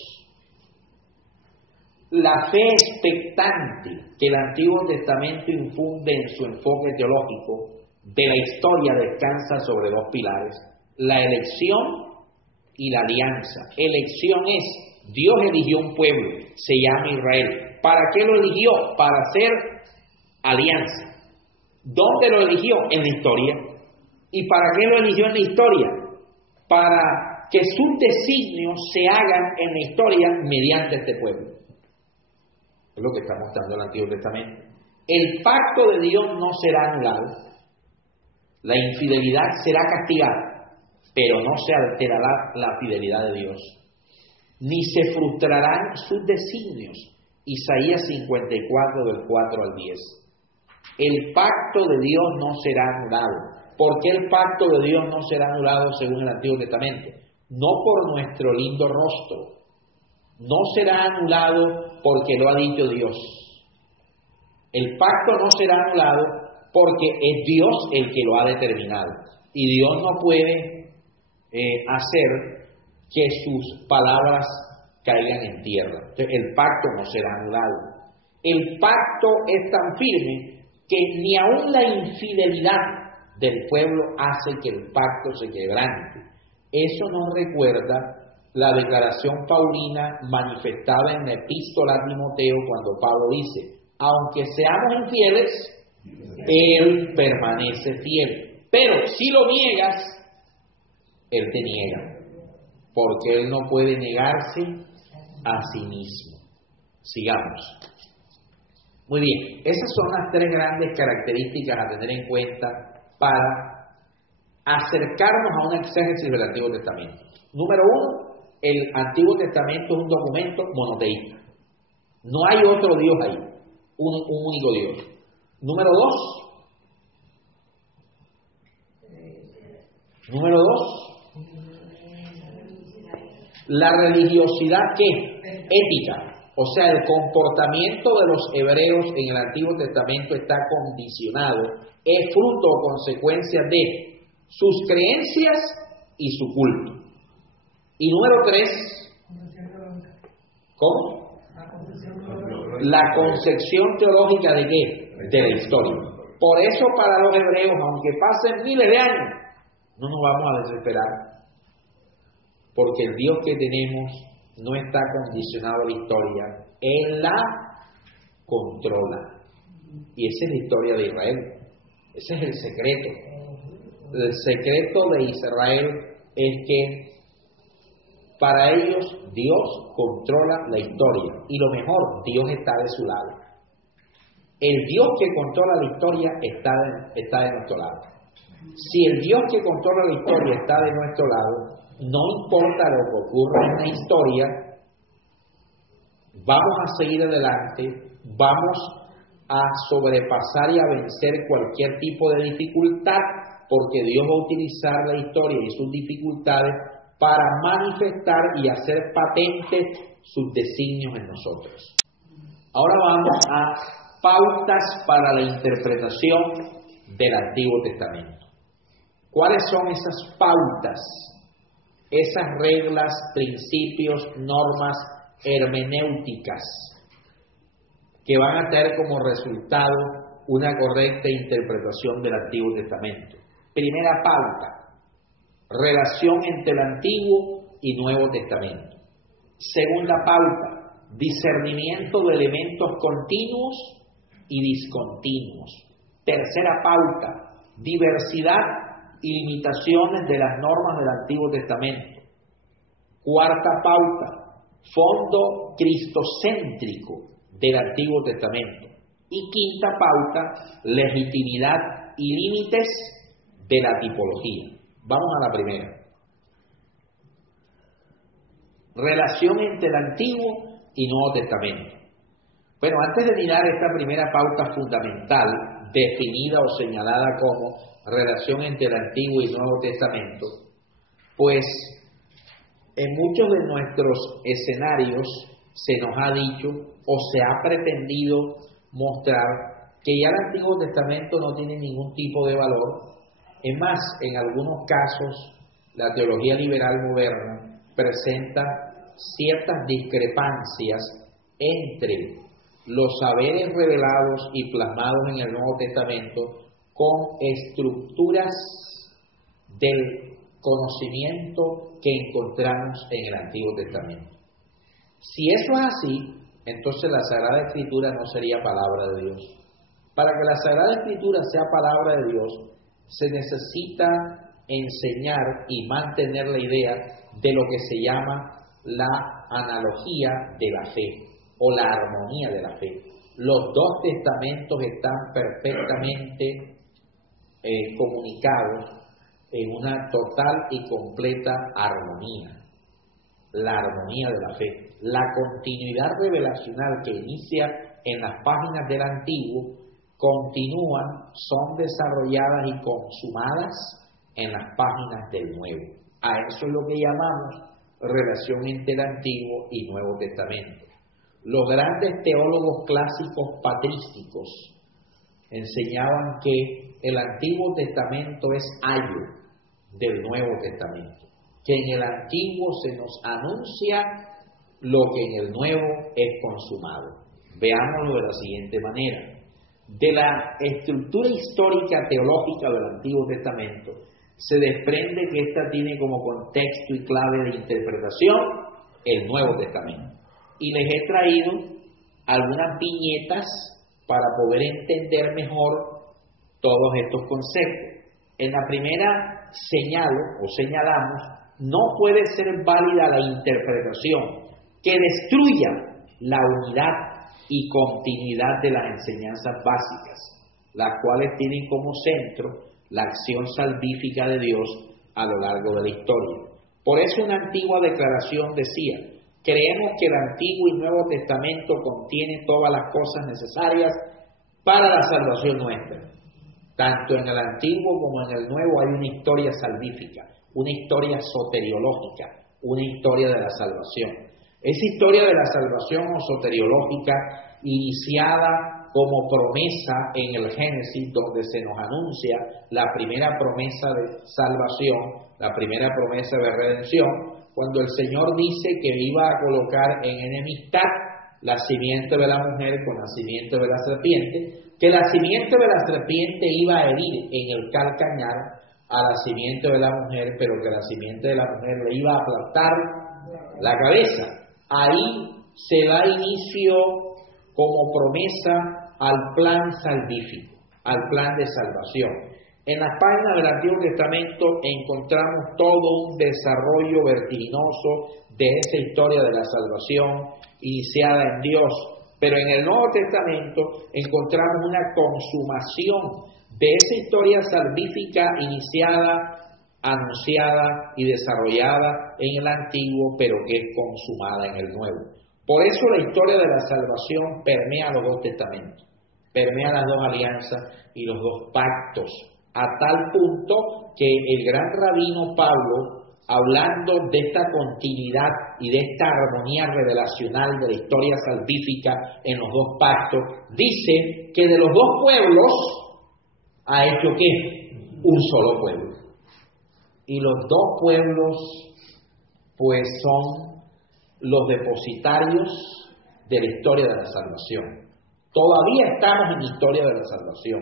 La fe expectante que el Antiguo Testamento infunde en su enfoque teológico de la historia descansa sobre dos pilares: la elección y la alianza. Elección es, Dios eligió un pueblo, se llama Israel. ¿Para qué lo eligió? Para hacer alianza. ¿Dónde lo eligió? En la historia. ¿Y para qué lo eligió en la historia? Para que sus designios se hagan en la historia mediante este pueblo. Es lo que está mostrando el Antiguo Testamento. El pacto de Dios no será anulado. La infidelidad será castigada, pero no se alterará la fidelidad de Dios, ni se frustrarán sus designios. Isaías 54, del 4 al 10. El pacto de Dios no será anulado. ¿Por qué el pacto de Dios no será anulado según el Antiguo Testamento? No por nuestro lindo rostro. No será anulado porque lo ha dicho Dios. El pacto no será anulado porque es Dios el que lo ha determinado. Y Dios no puede hacer que sus palabras caigan en tierra. Entonces, el pacto no será anulado. El pacto es tan firme que ni aun la infidelidad del pueblo hace que el pacto se quebrante. Eso nos recuerda la declaración paulina manifestada en la epístola a Timoteo cuando Pablo dice, aunque seamos infieles, Él permanece fiel. Pero si lo niegas, Él te niega, porque Él no puede negarse a sí mismo. Sigamos. Muy bien, esas son las tres grandes características a tener en cuenta para acercarnos a una exégesis del Antiguo Testamento. Número uno, el Antiguo Testamento es un documento monoteísta. No hay otro Dios ahí, un único Dios. Número dos, la religiosidad ¿qué? Ética. O sea, el comportamiento de los hebreos en el Antiguo Testamento está condicionado, es fruto o consecuencia de sus creencias y su culto. Y número tres, ¿cómo? La concepción teológica ¿de qué? De la historia. Por eso para los hebreos, aunque pasen miles de años, no nos vamos a desesperar, porque el Dios que tenemos no está condicionado a la historia, Él la controla. Y esa es la historia de Israel. Ese es el secreto. El secreto de Israel es que para ellos Dios controla la historia. Y lo mejor, Dios está de su lado. El Dios que controla la historia está de nuestro lado. Si el Dios que controla la historia está de nuestro lado, no importa lo que ocurra en la historia, vamos a seguir adelante, vamos a sobrepasar y a vencer cualquier tipo de dificultad, porque Dios va a utilizar la historia y sus dificultades para manifestar y hacer patentes sus designios en nosotros. Ahora vamos a pautas para la interpretación del Antiguo Testamento. ¿Cuáles son esas pautas? Esas reglas, principios, normas hermenéuticas que van a tener como resultado una correcta interpretación del Antiguo Testamento. Primera pauta, relación entre el Antiguo y Nuevo Testamento. Segunda pauta, discernimiento de elementos continuos y discontinuos. Tercera pauta, diversidad y limitaciones de las normas del Antiguo Testamento. Cuarta pauta, fondo cristocéntrico del Antiguo Testamento. Y quinta pauta, legitimidad y límites de la tipología. Vamos a la primera. Relación entre el Antiguo y Nuevo Testamento. Bueno, antes de mirar esta primera pauta fundamental, definida o señalada como relación entre el Antiguo y Nuevo Testamento, pues en muchos de nuestros escenarios se nos ha dicho o se ha pretendido mostrar que ya el Antiguo Testamento no tiene ningún tipo de valor. Es más, en algunos casos, la teología liberal moderna presenta ciertas discrepancias entre los saberes revelados y plasmados en el Nuevo Testamento con estructuras del conocimiento que encontramos en el Antiguo Testamento. Si eso es así, entonces la Sagrada Escritura no sería palabra de Dios. Para que la Sagrada Escritura sea palabra de Dios, se necesita enseñar y mantener la idea de lo que se llama la analogía de la fe o la armonía de la fe. Los dos testamentos están perfectamente comunicados en una total y completa armonía. La armonía de la fe. La continuidad revelacional que inicia en las páginas del Antiguo continúan, son desarrolladas y consumadas en las páginas del Nuevo. A eso es lo que llamamos relación entre el Antiguo y Nuevo Testamento. Los grandes teólogos clásicos patrísticos enseñaban que el Antiguo Testamento es ayo del Nuevo Testamento, que en el Antiguo se nos anuncia lo que en el Nuevo es consumado. Veámoslo de la siguiente manera. De la estructura histórica teológica del Antiguo Testamento se desprende que ésta tiene como contexto y clave de interpretación el Nuevo Testamento. Y les he traído algunas viñetas para poder entender mejor todos estos conceptos. En la primera señalamos, no puede ser válida la interpretación que destruya la unidad y continuidad de las enseñanzas básicas, las cuales tienen como centro la acción salvífica de Dios a lo largo de la historia. Por eso una antigua declaración decía: creemos que el Antiguo y Nuevo Testamento contienen todas las cosas necesarias para la salvación nuestra. Tanto en el Antiguo como en el Nuevo hay una historia salvífica, una historia soteriológica, una historia de la salvación. Esa historia de la salvación o soteriológica, iniciada como promesa en el Génesis, donde se nos anuncia la primera promesa de salvación, la primera promesa de redención, cuando el Señor dice que iba a colocar en enemistad la simiente de la mujer con la simiente de la serpiente, que la simiente de la serpiente iba a herir en el calcañar a la simiente de la mujer, pero que la simiente de la mujer le iba a aplastar la cabeza. Ahí se da inicio como promesa al plan salvífico, al plan de salvación. En las páginas del Antiguo Testamento encontramos todo un desarrollo vertiginoso de esa historia de la salvación iniciada en Dios, pero en el Nuevo Testamento encontramos una consumación de esa historia salvífica iniciada, anunciada y desarrollada en el Antiguo, pero que es consumada en el Nuevo. Por eso la historia de la salvación permea los dos testamentos, permea las dos alianzas y los dos pactos, a tal punto que el gran rabino Pablo, hablando de esta continuidad y de esta armonía revelacional de la historia salvífica en los dos pactos, dice que de los dos pueblos ha hecho ¿qué? Un solo pueblo. Y los dos pueblos, pues, son los depositarios de la historia de la salvación. Todavía estamos en la historia de la salvación.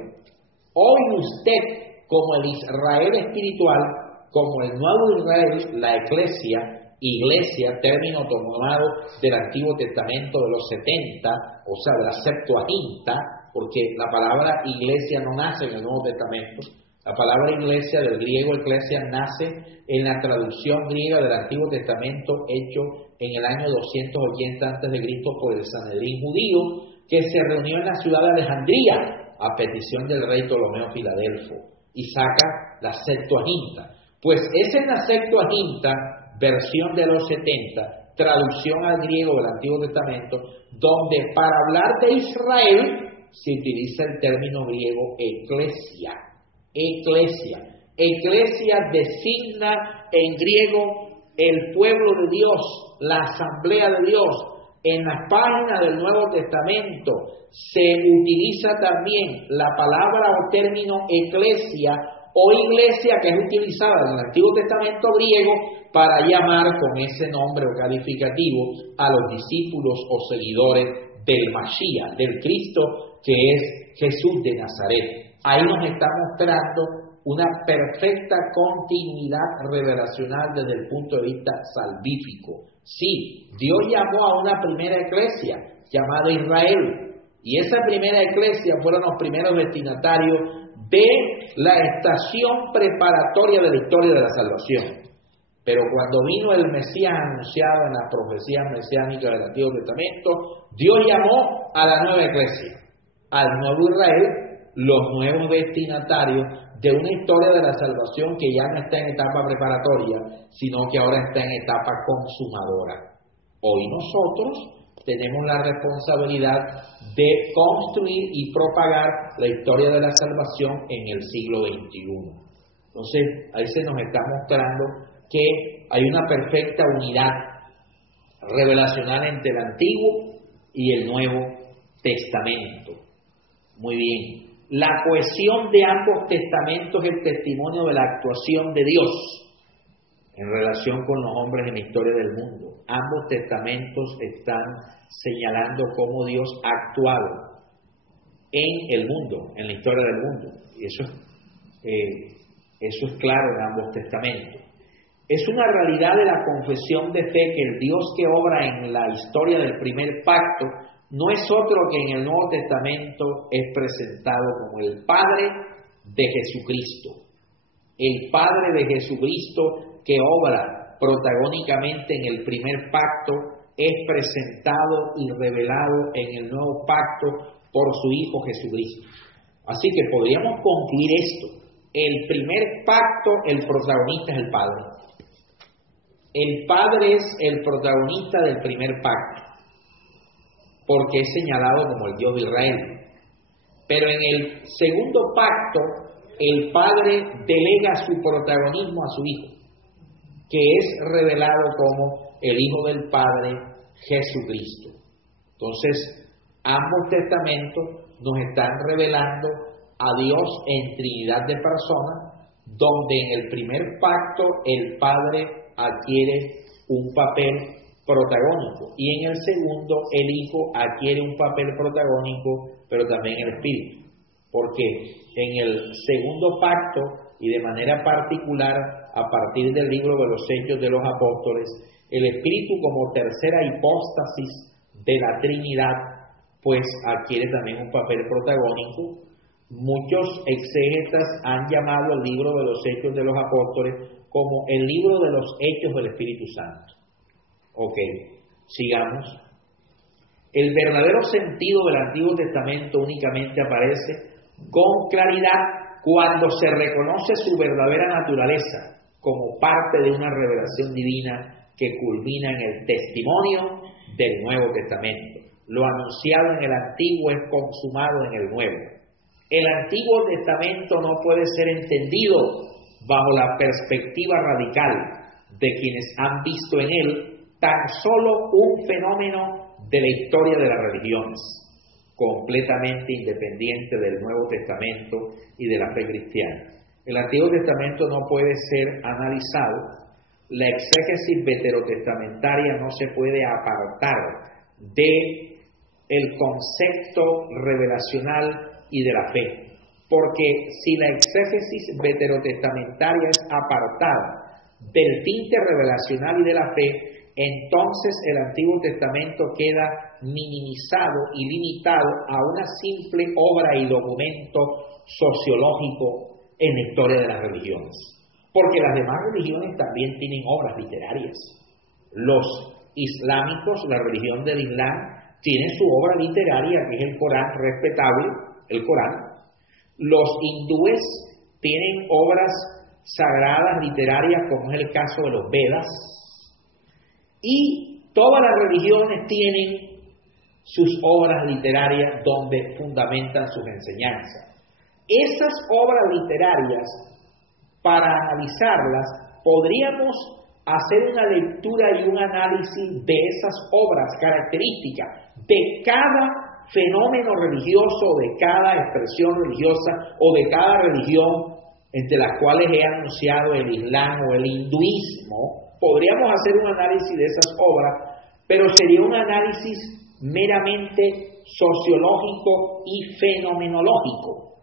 Hoy usted, como el Israel espiritual, como el nuevo Israel, la iglesia, término tomado del Antiguo Testamento de los 70, o sea, de la Septuaginta, porque la palabra iglesia no nace en el Nuevo Testamento. La palabra iglesia, del griego eclesia, nace en la traducción griega del Antiguo Testamento hecho en el año 280 a.C. por el Sanedrín judío, que se reunió en la ciudad de Alejandría a petición del rey Ptolomeo Filadelfo y saca la Septuaginta. Pues esa es la Septuaginta, versión de los 70, traducción al griego del Antiguo Testamento, donde para hablar de Israel se utiliza el término griego eclesia. Eclesia. Eclesia designa en griego el pueblo de Dios, la asamblea de Dios. En las páginas del Nuevo Testamento se utiliza también la palabra o término eclesia o iglesia, que es utilizada en el Antiguo Testamento griego para llamar con ese nombre o calificativo a los discípulos o seguidores del Mashiach, del Cristo, que es Jesús de Nazaret. Ahí nos está mostrando una perfecta continuidad revelacional desde el punto de vista salvífico. Sí, Dios llamó a una primera iglesia llamada Israel, y esa primera iglesia fueron los primeros destinatarios de la estación preparatoria de la historia de la salvación. Pero cuando vino el Mesías anunciado en las profecías mesiánicas del Antiguo Testamento, Dios llamó a la nueva iglesia, al nuevo Israel, los nuevos destinatarios de una historia de la salvación que ya no está en etapa preparatoria, sino que ahora está en etapa consumadora. Hoy nosotros tenemos la responsabilidad de construir y propagar la historia de la salvación en el siglo XXI. Entonces, ahí se nos está mostrando que hay una perfecta unidad revelacional entre el Antiguo y el Nuevo Testamento. Muy bien. La cohesión de ambos testamentos es el testimonio de la actuación de Dios en relación con los hombres en la historia del mundo. Ambos testamentos están señalando cómo Dios ha actuado en el mundo, en la historia del mundo. Y eso es claro en ambos testamentos. Es una realidad de la confesión de fe que el Dios que obra en la historia del primer pacto no es otro que en el Nuevo Testamento es presentado como el Padre de Jesucristo. El Padre de Jesucristo que obra protagónicamente en el primer pacto es presentado y revelado en el nuevo pacto por su Hijo Jesucristo. Así que podríamos concluir esto. El primer pacto, el protagonista es el Padre. El Padre es el protagonista del primer pacto, porque es señalado como el Dios de Israel. Pero en el segundo pacto, el Padre delega su protagonismo a su Hijo, que es revelado como el Hijo del Padre, Jesucristo. Entonces, ambos testamentos nos están revelando a Dios en Trinidad de personas, donde en el primer pacto el Padre adquiere un papel protagónico y en el segundo el Hijo adquiere un papel protagónico, pero también el Espíritu, porque en el segundo pacto y de manera particular a partir del libro de los Hechos de los Apóstoles, el Espíritu como tercera hipóstasis de la Trinidad pues adquiere también un papel protagónico. Muchos exégetas han llamado el libro de los Hechos de los Apóstoles como el libro de los Hechos del Espíritu Santo. Ok, sigamos. El verdadero sentido del Antiguo Testamento únicamente aparece con claridad cuando se reconoce su verdadera naturaleza como parte de una revelación divina que culmina en el testimonio del Nuevo Testamento. Lo anunciado en el Antiguo es consumado en el Nuevo. El Antiguo Testamento no puede ser entendido bajo la perspectiva radical de quienes han visto en él tan solo un fenómeno de la historia de las religiones, completamente independiente del Nuevo Testamento y de la fe cristiana. El Antiguo Testamento no puede ser analizado. La exégesis veterotestamentaria no se puede apartar de el concepto revelacional y de la fe, porque si la exégesis veterotestamentaria es apartada del tinte revelacional y de la fe, entonces el Antiguo Testamento queda minimizado y limitado a una simple obra y documento sociológico en la historia de las religiones, porque las demás religiones también tienen obras literarias. Los islámicos, la religión del Islam, tiene su obra literaria, que es el Corán, respetable, el Corán. Los hindúes tienen obras sagradas literarias, como es el caso de los Vedas. Y Todas las religiones tienen sus obras literarias donde fundamentan sus enseñanzas. Esas obras literarias, para analizarlas, podríamos hacer una lectura y un análisis de esas obras características de cada fenómeno religioso, de cada expresión religiosa o de cada religión entre las cuales he anunciado el Islam o el hinduismo. Podríamos hacer un análisis de esas obras, pero sería un análisis meramente sociológico y fenomenológico.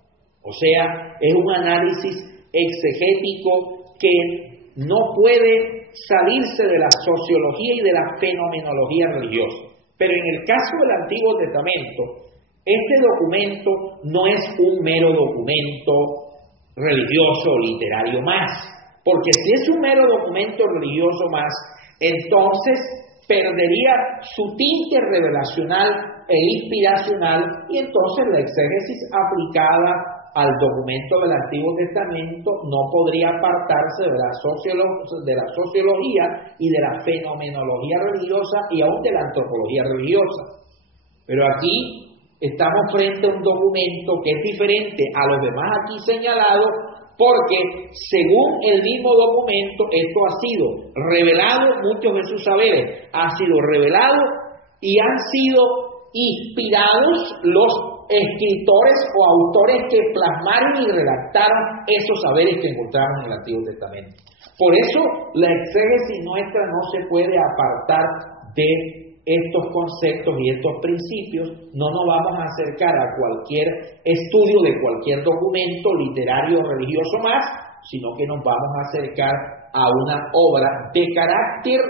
O sea, es un análisis exegético que no puede salirse de la sociología y de la fenomenología religiosa. Pero en el caso del Antiguo Testamento, este documento no es un mero documento religioso o literario más, porque si es un mero documento religioso más, entonces perdería su tinte revelacional e inspiracional, y entonces la exégesis aplicada al documento del Antiguo Testamento no podría apartarse de la sociología y de la fenomenología religiosa y aún de la antropología religiosa. Pero aquí estamos frente a un documento que es diferente a los demás aquí señalados, porque según el mismo documento, esto ha sido revelado, muchos de sus saberes han sido revelados y han sido inspirados los escritores o autores que plasmaron y redactaron esos saberes que encontramos en el Antiguo Testamento. Por eso la exégesis nuestra no se puede apartar de estos conceptos y estos principios. No nos vamos a acercar a cualquier estudio de cualquier documento literario o religioso más, sino que nos vamos a acercar a una obra de carácter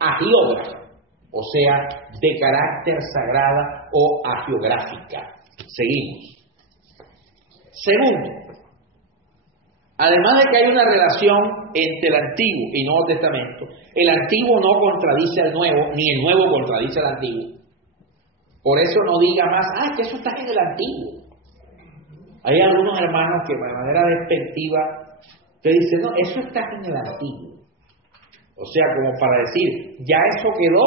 agiógrafo, o sea, de carácter sagrada o agiográfica. Seguimos. Segundo, además de que hay una relación entre el Antiguo y Nuevo Testamento, el Antiguo no contradice al Nuevo, ni el Nuevo contradice al Antiguo. Por eso no diga más, que eso está en el Antiguo. Hay algunos hermanos que de manera despectiva te dicen, no, eso está en el Antiguo. O sea, como para decir, ya eso quedó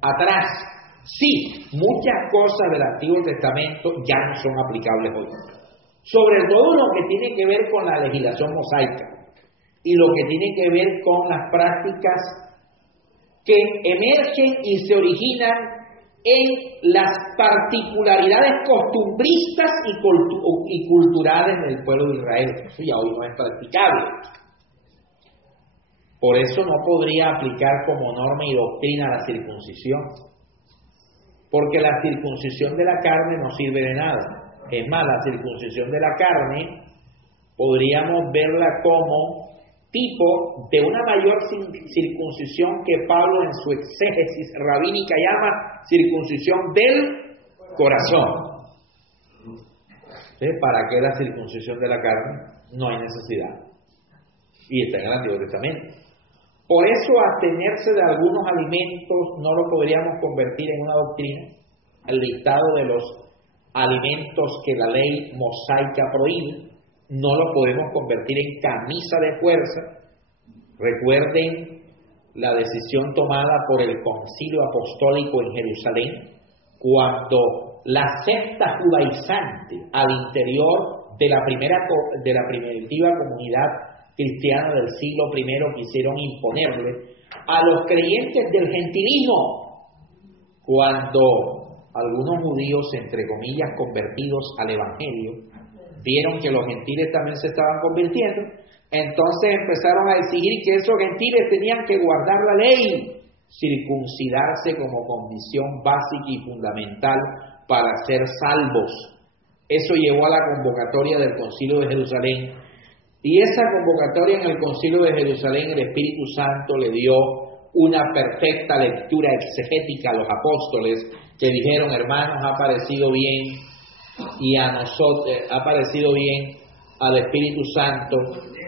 atrás. Sí, muchas cosas del Antiguo Testamento ya no son aplicables hoy. Sobre todo lo que tiene que ver con la legislación mosaica y lo que tiene que ver con las prácticas que emergen y se originan en las particularidades costumbristas y culturales del pueblo de Israel. Eso ya hoy no es practicable. Por eso no podría aplicar como norma y doctrina la circuncisión, porque la circuncisión de la carne no sirve de nada. Es más, la circuncisión de la carne podríamos verla como tipo de una mayor circuncisión que Pablo en su exégesis rabínica llama circuncisión del corazón. ¿Sí? ¿Para qué la circuncisión de la carne? No hay necesidad. Y está en el Antiguo Testamento. Por eso abstenerse de algunos alimentos no lo podríamos convertir en una doctrina. El listado de los alimentos que la ley mosaica prohíbe no lo podemos convertir en camisa de fuerza. Recuerden la decisión tomada por el Concilio Apostólico en Jerusalén, cuando la secta judaizante al interior de la primitiva comunidad cristiana del siglo I quisieron imponerle a los creyentes del gentilismo, cuando algunos judíos, entre comillas, convertidos al Evangelio, vieron que los gentiles también se estaban convirtiendo, entonces empezaron a exigir que esos gentiles tenían que guardar la ley, circuncidarse como condición básica y fundamental para ser salvos. Eso llevó a la convocatoria del Concilio de Jerusalén, y esa convocatoria en el Concilio de Jerusalén, el Espíritu Santo le dio una perfecta lectura exegética a los apóstoles, que dijeron: hermanos, ha parecido bien, y a nosotros ha parecido bien al Espíritu Santo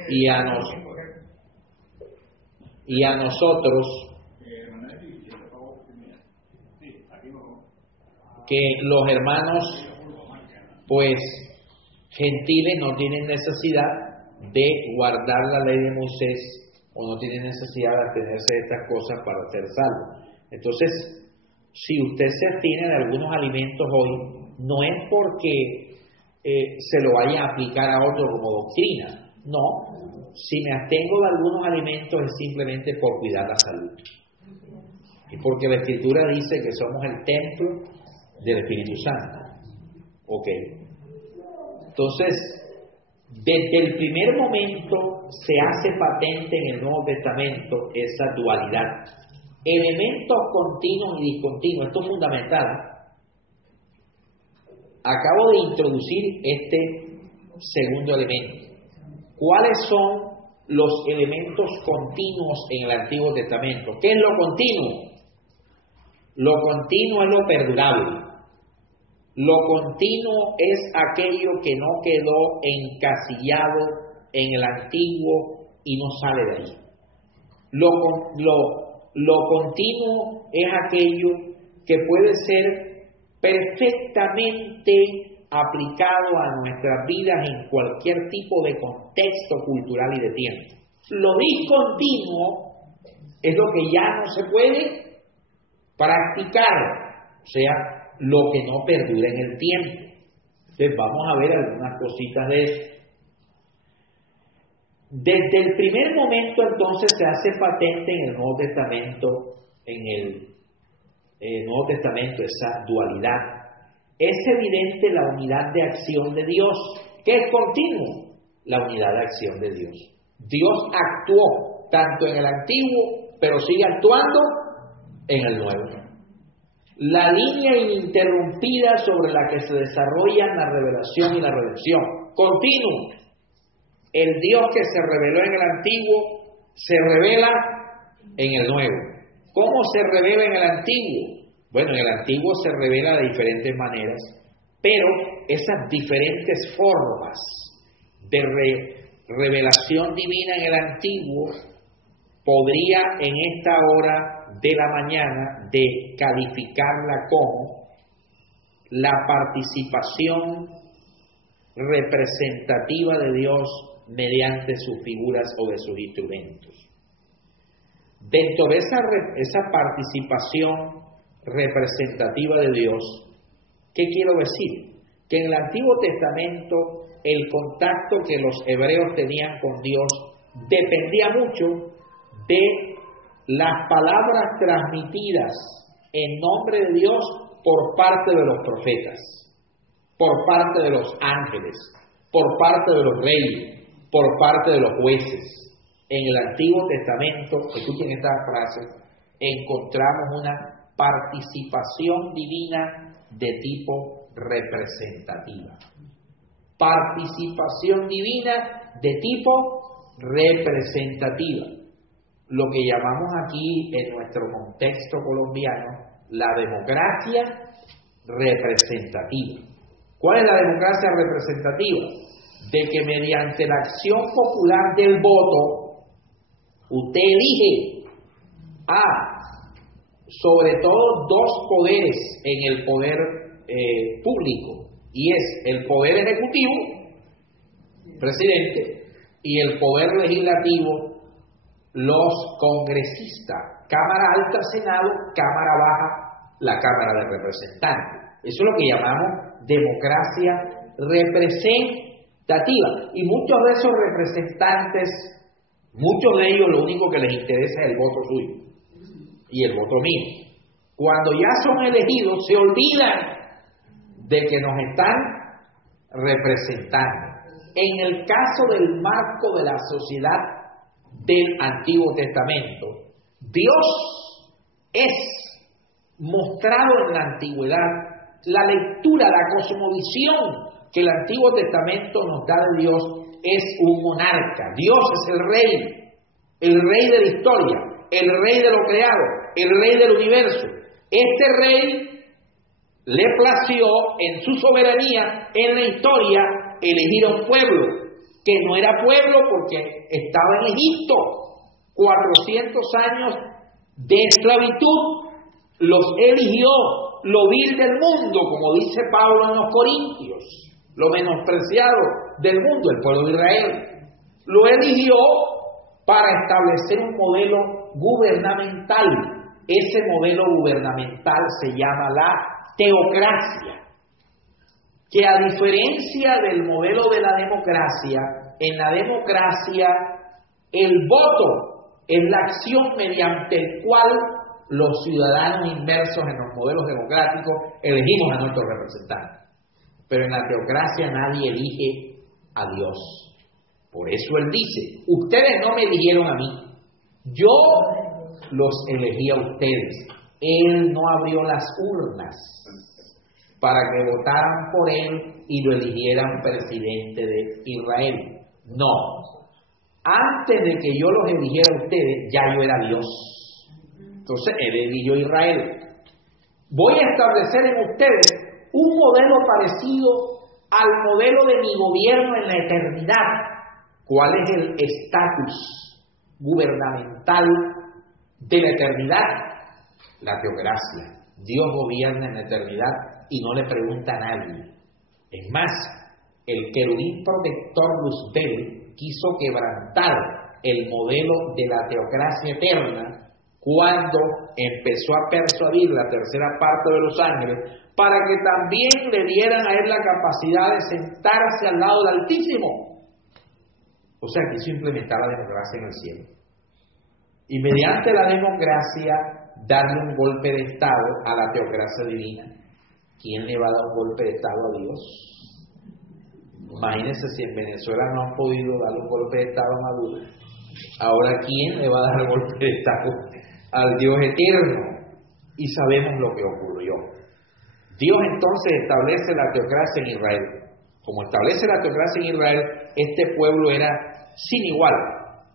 y a nosotros que los hermanos pues gentiles no tienen necesidad de guardar la ley de Moisés, o no tienen necesidad de abstenerse de estas cosas para ser salvos. Entonces, si usted se abstiene de algunos alimentos hoy, no es porque se lo vaya a aplicar a otro como doctrina. No, si me abstengo de algunos alimentos es simplemente por cuidar la salud. Y porque la Escritura dice que somos el templo del Espíritu Santo. Ok. Entonces, desde el primer momento se hace patente en el Nuevo Testamento esa dualidad. Elementos continuos y discontinuos. Esto es fundamental. Acabo de introducir este segundo elemento. ¿Cuáles son los elementos continuos en el Antiguo Testamento? ¿Qué es lo continuo? Lo continuo es lo perdurable. Lo continuo es aquello que no quedó encasillado en el Antiguo y no sale de ahí. Lo continuo es aquello que puede ser perfectamente aplicado a nuestras vidas en cualquier tipo de contexto cultural y de tiempo. Lo discontinuo es lo que ya no se puede practicar, o sea, lo que no perdura en el tiempo. Entonces vamos a ver algunas cositas de eso. Desde el primer momento entonces se hace patente en el Nuevo Testamento, Nuevo Testamento esa dualidad. Es evidente la unidad de acción de Dios. ¿Qué es continuo? La unidad de acción de Dios. Dios actuó tanto en el Antiguo, pero sigue actuando en el Nuevo. La línea ininterrumpida sobre la que se desarrollan la revelación y la redención. Continuo. El Dios que se reveló en el Antiguo se revela en el Nuevo. ¿Cómo se revela en el Antiguo? Bueno, en el Antiguo se revela de diferentes maneras, pero esas diferentes formas de revelación divina en el Antiguo podría en esta hora de la mañana de calificarla como la participación representativa de Dios mediante sus figuras o de sus instrumentos. Dentro de esa participación representativa de Dios, ¿qué quiero decir? Que en el Antiguo Testamento el contacto que los hebreos tenían con Dios dependía mucho de las palabras transmitidas en nombre de Dios por parte de los profetas, por parte de los ángeles, por parte de los reyes, por parte de los jueces. En el Antiguo Testamento, escuchen esta frase, encontramos una participación divina de tipo representativa. Participación divina de tipo representativa. Lo que llamamos aquí en nuestro contexto colombiano la democracia representativa. ¿Cuál es la democracia representativa? De que mediante la acción popular del voto, usted elige sobre todo dos poderes en el poder público, y es el poder ejecutivo, presidente, y el poder legislativo, los congresistas, Cámara Alta, Senado, Cámara Baja, la Cámara de Representantes. Eso es lo que llamamos democracia representativa. Y muchos de esos representantes, muchos de ellos lo único que les interesa es el voto suyo y el voto mío. Cuando ya son elegidos, se olvidan de que nos están representando. En el caso del marco de la sociedad del Antiguo Testamento, Dios es mostrado en la antigüedad. La lectura, la cosmovisión que el Antiguo Testamento nos da de Dios es un monarca. Dios es el rey de la historia, el rey de lo creado, el rey del universo. Este rey le plació en su soberanía, en la historia, elegir a un pueblo que no era pueblo porque estaba en Egipto. 400 años de esclavitud los eligió, lo vil del mundo, como dice Pablo en los Corintios, lo menospreciado del mundo, el pueblo de Israel. Lo eligió para establecer un modelo gubernamental ese modelo gubernamental se llama la teocracia, que a diferencia del modelo de la democracia, en la democracia el voto es la acción mediante el cual los ciudadanos inmersos en los modelos democráticos elegimos a nuestros representantes. Pero en la teocracia nadie elige a Dios. Por eso Él dice, ustedes no me eligieron a mí, yo los elegí a ustedes. Él no abrió las urnas para que votaran por Él y lo eligieran presidente de Israel. No. Antes de que yo los eligiera a ustedes, ya yo era Dios. Entonces Él eligió a Israel. Voy a establecer en ustedes un modelo parecido al modelo de mi gobierno en la eternidad. ¿Cuál es el estatus gubernamental de la eternidad? La teocracia. Dios gobierna en la eternidad y no le pregunta a nadie. Es más, el querubín protector Luzbel quiso quebrantar el modelo de la teocracia eterna cuando empezó a persuadir la tercera parte de los ángeles para que también le dieran a él la capacidad de sentarse al lado del Altísimo. O sea, quiso implementar la democracia en el cielo. Y mediante la democracia darle un golpe de Estado a la teocracia divina. ¿Quién le va a dar un golpe de Estado a Dios? Imagínense si en Venezuela no han podido darle un golpe de Estado a Maduro. Ahora, ¿quién le va a dar el golpe de Estado al Dios eterno? Y sabemos lo que ocurrió. Dios entonces establece la teocracia en Israel. Como establece la teocracia en Israel, este pueblo era sin igual.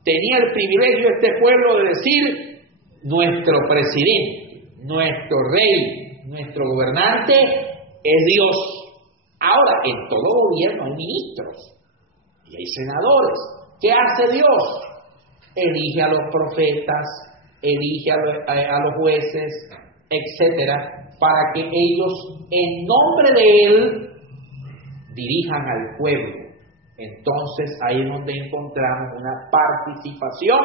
Tenía el privilegio este pueblo de decir, nuestro presidente, nuestro rey, nuestro gobernante es Dios. Ahora, en todo gobierno hay ministros y hay senadores. ¿Qué hace Dios? Elige a los profetas, elige a los jueces, etcétera, para que ellos, en nombre de Él, dirijan al pueblo. Entonces, ahí es donde encontramos una participación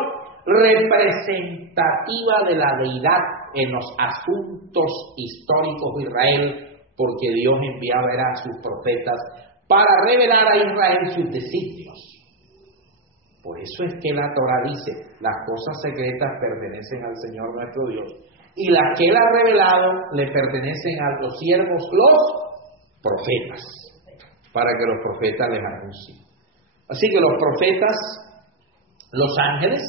representativa de la deidad en los asuntos históricos de Israel, porque Dios enviaba a sus profetas para revelar a Israel sus designios. Por eso es que la Torá dice, las cosas secretas pertenecen al Señor nuestro Dios, y las que Él ha revelado le pertenecen a los siervos, los profetas, para que los profetas les anuncien. Así que los profetas, los ángeles,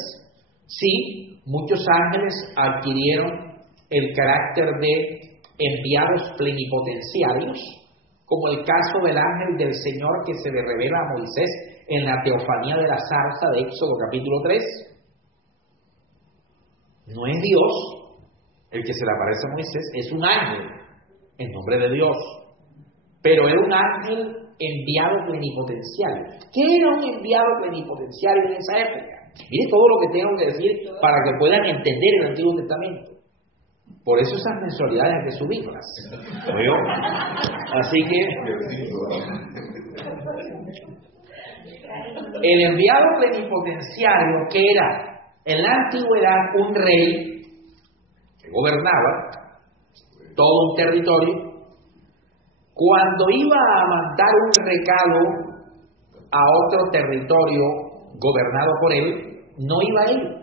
sí, muchos ángeles adquirieron el carácter de enviados plenipotenciarios, como el caso del ángel del Señor que se le revela a Moisés en la teofanía de la zarza de Éxodo capítulo 3. No es Dios el que se le aparece a Moisés, es un ángel en nombre de Dios, pero era un ángel enviado plenipotenciario. ¿Qué era un enviado plenipotenciario en esa época? Mire todo lo que tengo que decir para que puedan entender el Antiguo Testamento. Por eso esas mensualidades hay que subirlas. ¿Oyó? Así que el enviado plenipotenciario, que era en la antigüedad un rey que gobernaba todo un territorio, cuando iba a mandar un recado a otro territorio gobernado por él, no iba él.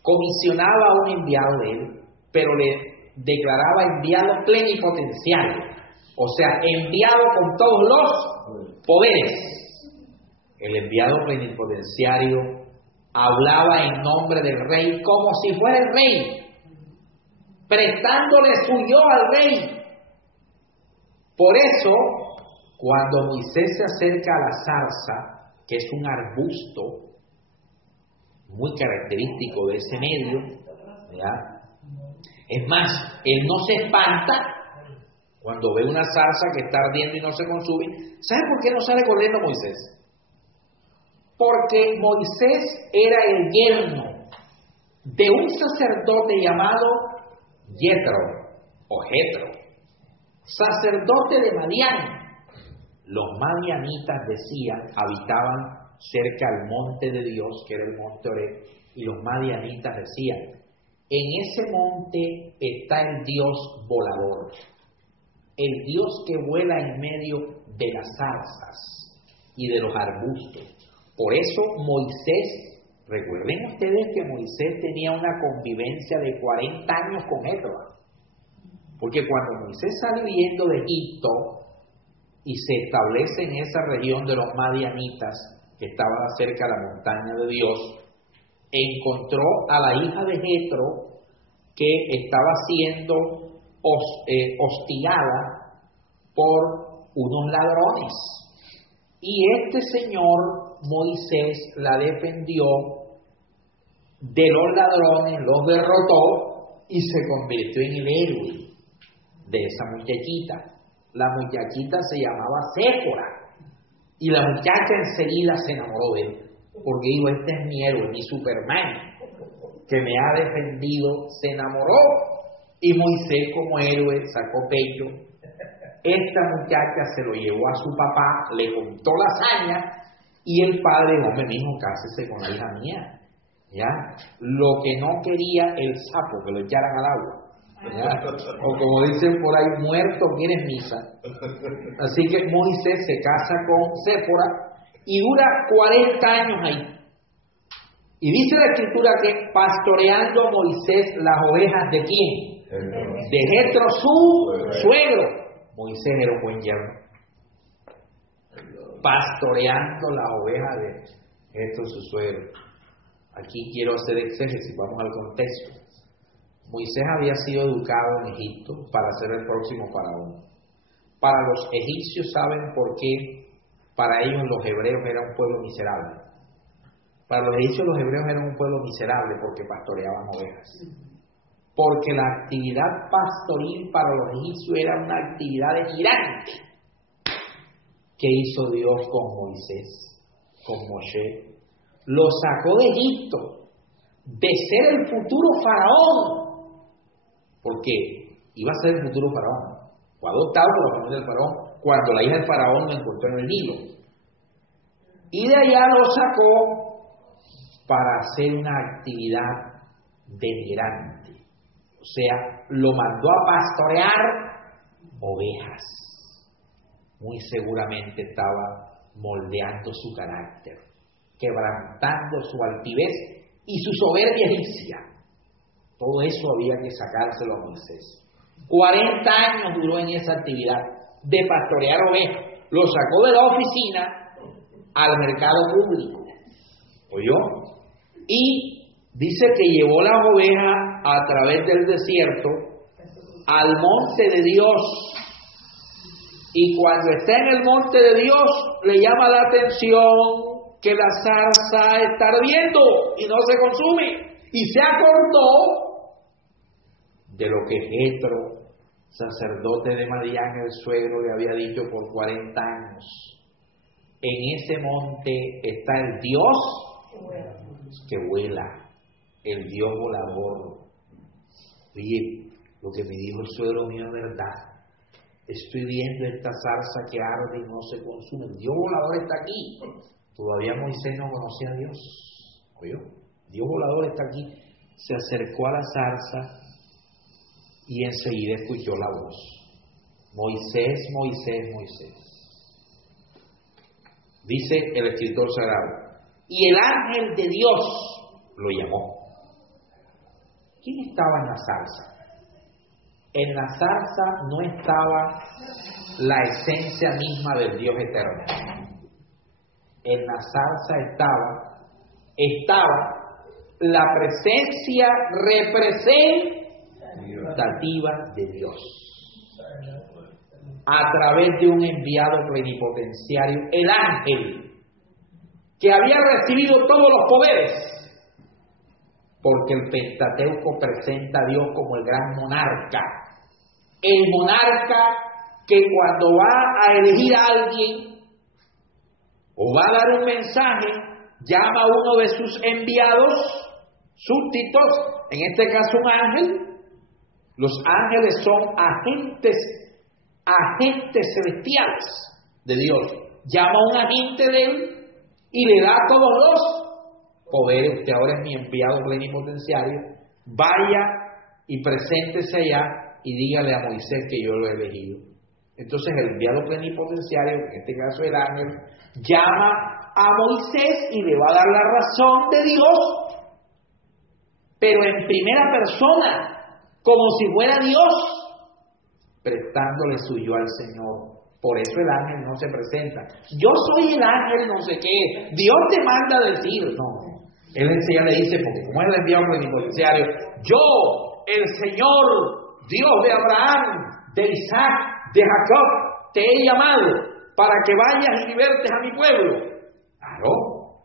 Comisionaba a un enviado de él, pero le declaraba enviado plenipotenciario, o sea, enviado con todos los poderes. El enviado plenipotenciario hablaba en nombre del rey como si fuera el rey, prestándole su yo al rey. Por eso, cuando Moisés se acerca a la zarza, que es un arbusto muy característico de ese medio, ¿verdad? Es más, él no se espanta cuando ve una zarza que está ardiendo y no se consume. ¿Sabe por qué no sale corriendo Moisés? Porque Moisés era el yerno de un sacerdote llamado Jetro, sacerdote de Madián. Los madianitas, decían, habitaban cerca al monte de Dios, que era el monte Oreb, y los madianitas decían, En ese monte está el Dios volador, el Dios que vuela en medio de las zarzas y de los arbustos. Por eso Moisés, recuerden ustedes que Moisés tenía una convivencia de 40 años con Jetro, porque cuando Moisés sale huyendo de Egipto y se establece en esa región de los madianitas, que estaba cerca de la montaña de Dios, encontró a la hija de Jetro que estaba siendo hostigada por unos ladrones. Y este señor Moisés la defendió de los ladrones, los derrotó y se convirtió en el héroe de esa muchachita. La muchachita se llamaba Séfora y la muchacha enseguida se enamoró de él, porque dijo, este es mi héroe, mi Superman, que me ha defendido. Se enamoró y Moisés como héroe sacó pecho. Esta muchacha se lo llevó a su papá, le contó la hazaña y el padre dijo, hombre, mijo, cásese con la hija mía. ¿Ya? Lo que no quería el sapo, que lo echaran al agua. ¿Ya? O como dicen por ahí, muerto quieres misa. Así que Moisés se casa con Séfora y dura 40 años ahí. Y dice la escritura que pastoreando Moisés las ovejas de quién? De Jetro, su suegro. Moisés era un buen yerno. Pastoreando las ovejas de Jetro, su suegro. Aquí quiero hacer exégesis, vamos al contexto. Moisés había sido educado en Egipto para ser el próximo faraón. Para los egipcios, ¿saben por qué? Para ellos los hebreos eran un pueblo miserable. Para los egipcios los hebreos eran un pueblo miserable porque pastoreaban ovejas. Porque la actividad pastoril para los egipcios era una actividad denigrante. ¿Qué hizo Dios con Moisés? Con Moshe. Lo sacó de Egipto, de ser el futuro faraón. Porque iba a ser el futuro faraón. Fue adoptado por la familia del faraón cuando la hija del faraón lo encontró en el Nilo. Y de allá lo sacó para hacer una actividad denigrante. O sea, lo mandó a pastorear ovejas. Muy seguramente estaba moldeando su carácter, quebrantando su altivez y su soberbia egipcia. Todo eso había que sacárselo a Moisés. 40 años duró en esa actividad de pastorear ovejas. Lo sacó de la oficina al mercado público. ¿Oyó? Y dice que llevó las ovejas a través del desierto al monte de Dios. Y cuando está en el monte de Dios, le llama la atención que la zarza está ardiendo y no se consume. Y se acordó de lo que Jetro, sacerdote de Madián, el suegro, le había dicho por 40 años. En ese monte está el Dios que vuela, el Dios volador. Oye, lo que me dijo el suegro mío es verdad. Estoy viendo esta zarza que arde y no se consume. El Dios volador está aquí. Todavía Moisés no conocía a Dios. ¿Oyó? Dios volador está aquí. Se acercó a la zarza y enseguida escuchó la voz. Moisés, Moisés, Moisés. Dice el escritor sagrado. Y el ángel de Dios lo llamó. ¿Quién estaba en la zarza? En la zarza no estaba la esencia misma del Dios eterno. En la zarza estaba la presencia representativa de Dios. A través de un enviado plenipotenciario, el ángel, que había recibido todos los poderes. Porque el Pentateuco presenta a Dios como el gran monarca. El monarca que cuando va a elegir a alguien o va a dar un mensaje, llama a uno de sus enviados, súbditos, en este caso un ángel. Los ángeles son agentes celestiales de Dios. Llama a un agente de él y le da todos los poderes. Usted ahora es mi enviado plenipotenciario vaya y preséntese allá y dígale a Moisés que yo lo he elegido. Entonces el enviado plenipotenciario, en este caso el ángel, llama a Moisés y le va a dar la razón de Dios, pero en primera persona, como si fuera Dios, prestándole suyo al Señor. Por eso el ángel no se presenta. Yo soy el ángel no sé qué, Dios te manda a decir. No, él enseguida le dice, porque como es el enviado plenipotenciario, yo, el Señor, Dios de Abraham, de Isaac, de Jacob, te he llamado para que vayas y libertes a mi pueblo. Claro,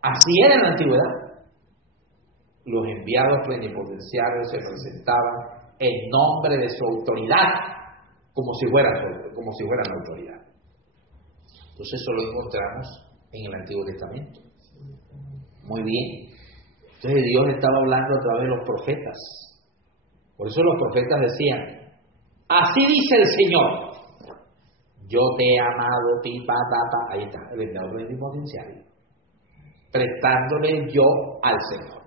así era en la antigüedad. Los enviados plenipotenciarios se presentaban en nombre de su autoridad, como si fueran autoridad. Entonces eso lo encontramos en el Antiguo Testamento. Muy bien. Entonces Dios estaba hablando a través de los profetas. Por eso los profetas decían, así dice el Señor, yo te he amado, pipa, tapa. Ahí está, el enviado plenipotenciario, prestándole yo al Señor.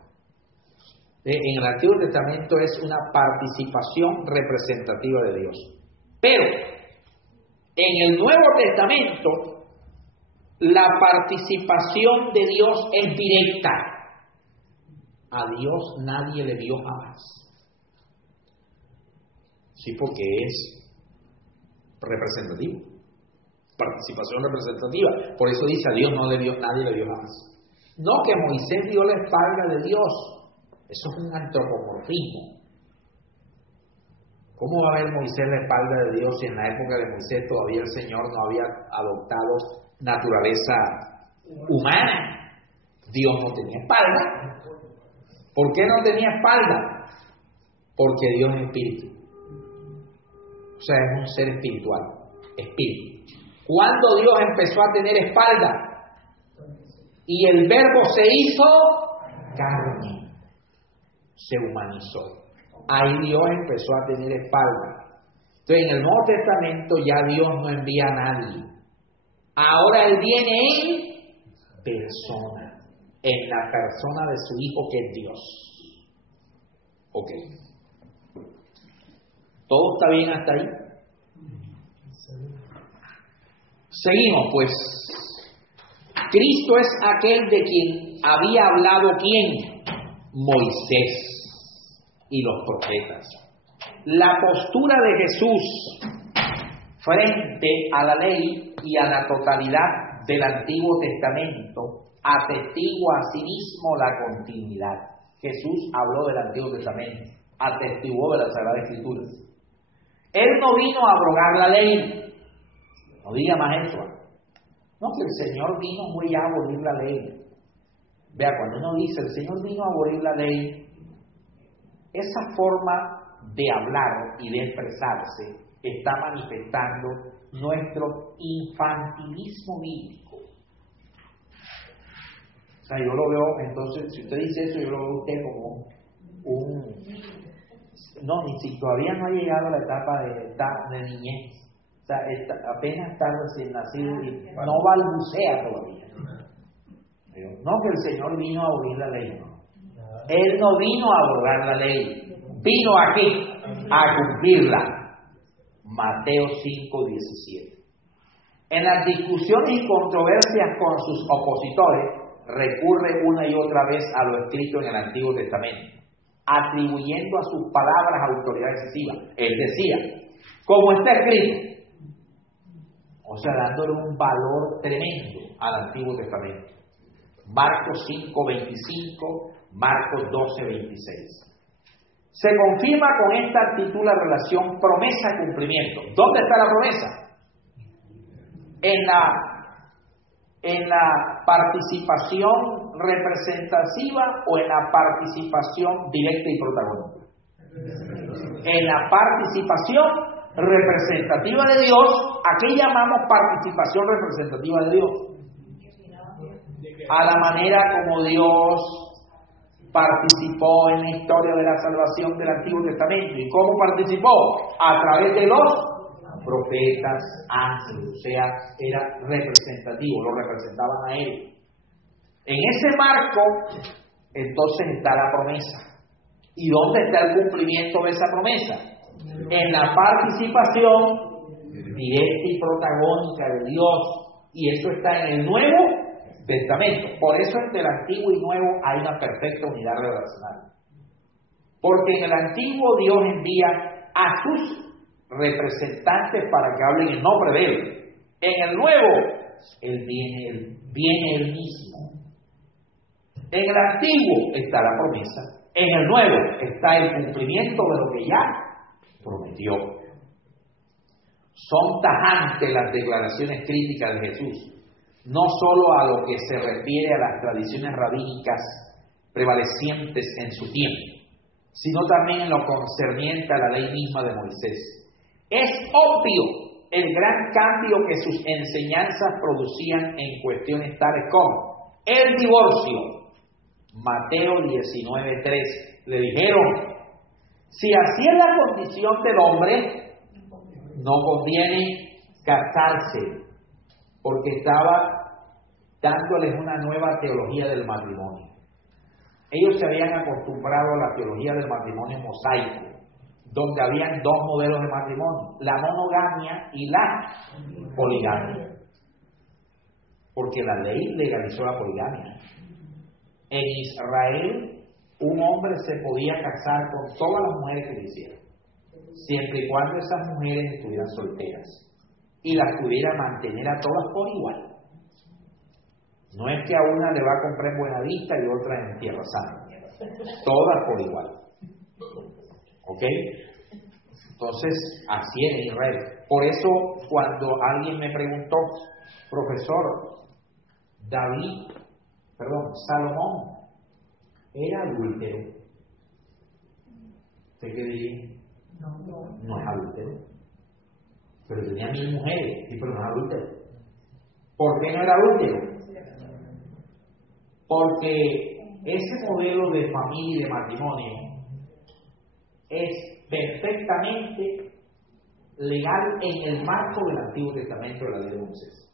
En el Antiguo Testamento es una participación representativa de Dios. Pero en el Nuevo Testamento la participación de Dios es directa. A Dios nadie le vio jamás. Sí, porque es representativo. Participación representativa. Por eso dice a Dios nadie le vio jamás. No que Moisés vio la espalda de Dios. Eso es un antropomorfismo. ¿Cómo va a ver Moisés la espalda de Dios si en la época de Moisés todavía el Señor no había adoptado naturaleza humana? Dios no tenía espalda. ¿Por qué no tenía espalda? Porque Dios es espíritu. O sea, es un ser espiritual. Espíritu. ¿Cuándo Dios empezó a tener espalda? Y el Verbo se hizo carne. Se humanizó. Ahí Dios empezó a tener espalda. Entonces en el Nuevo Testamento ya Dios no envía a nadie. Ahora Él viene en persona, en la persona de su Hijo que es Dios. Ok. ¿Todo está bien hasta ahí? Seguimos pues. Cristo es aquel de quien había hablado ¿quién? Moisés y los profetas. La postura de Jesús frente a la ley y a la totalidad del Antiguo Testamento atestigua asimismo la continuidad. Jesús habló del Antiguo Testamento, atestiguó de las Sagradas Escrituras. Él no vino a abrogar la ley. No diga más eso. No, que el Señor vino muy a abolir la ley. Vea, cuando uno dice el Señor vino a abolir la ley, esa forma de hablar y de expresarse está manifestando nuestro infantilismo bíblico. O sea, yo lo veo, entonces, si usted dice eso, yo lo veo a usted como no, ni si todavía no ha llegado a la etapa de niñez. O sea, apenas está recién nacido y no balbucea todavía. No que el Señor vino a abolir la ley, no. Él no vino a abrogar la ley, vino aquí a cumplirla. Mateo 5:17. En las discusiones y controversias con sus opositores, recurre una y otra vez a lo escrito en el Antiguo Testamento, atribuyendo a sus palabras autoridad excesiva. Él decía, como está escrito, o sea, dándole un valor tremendo al Antiguo Testamento. Marcos 5:25, Marcos 12:26. Se confirma con esta actitud la relación promesa-cumplimiento. ¿Dónde está la promesa? En la participación representativa o en la participación directa y protagónica. En la participación representativa de Dios. ¿A qué llamamos participación representativa de Dios? A la manera como Dios participó en la historia de la salvación del Antiguo Testamento. ¿Y cómo participó? A través de los profetas, ángeles. O sea, era representativo, lo representaban a él. En ese marco, entonces está la promesa. ¿Y dónde está el cumplimiento de esa promesa? En la participación directa y protagónica de Dios. Y eso está en el Nuevo Testamento. Por eso entre el Antiguo y Nuevo hay una perfecta unidad relacional. Porque en el Antiguo Dios envía a sus representantes para que hablen en nombre de Él. En el Nuevo, Él viene Él mismo. En el Antiguo está la promesa. En el Nuevo está el cumplimiento de lo que ya prometió. Son tajantes las declaraciones críticas de Jesús, no solo a lo que se refiere a las tradiciones rabínicas prevalecientes en su tiempo, sino también en lo concerniente a la ley misma de Moisés. Es obvio el gran cambio que sus enseñanzas producían en cuestiones tales como el divorcio. Mateo 19:3. Le dijeron, si así es la condición del hombre, no conviene casarse, porque estaba dándoles una nueva teología del matrimonio. Ellos se habían acostumbrado a la teología del matrimonio mosaico, donde habían dos modelos de matrimonio, la monogamia y la poligamia. Porque la ley legalizó la poligamia. En Israel, un hombre se podía casar con todas las mujeres que quisiera, siempre y cuando esas mujeres estuvieran solteras y las pudiera mantener a todas por igual. No es que a una le va a comprar en Buenavista y otra en Tierra Santa, todas por igual. ¿Ok? Entonces, así es en Israel. Por eso, cuando alguien me preguntó, profesor, Salomón, ¿era adúltero? ¿Usted qué diría? No es adúltero. Pero tenía 1000 mujeres, y pero no es adúltero. ¿Por qué no era adúltero? Porque ese modelo de familia y de matrimonio es perfectamente legal en el marco del Antiguo Testamento de la ley de Moisés.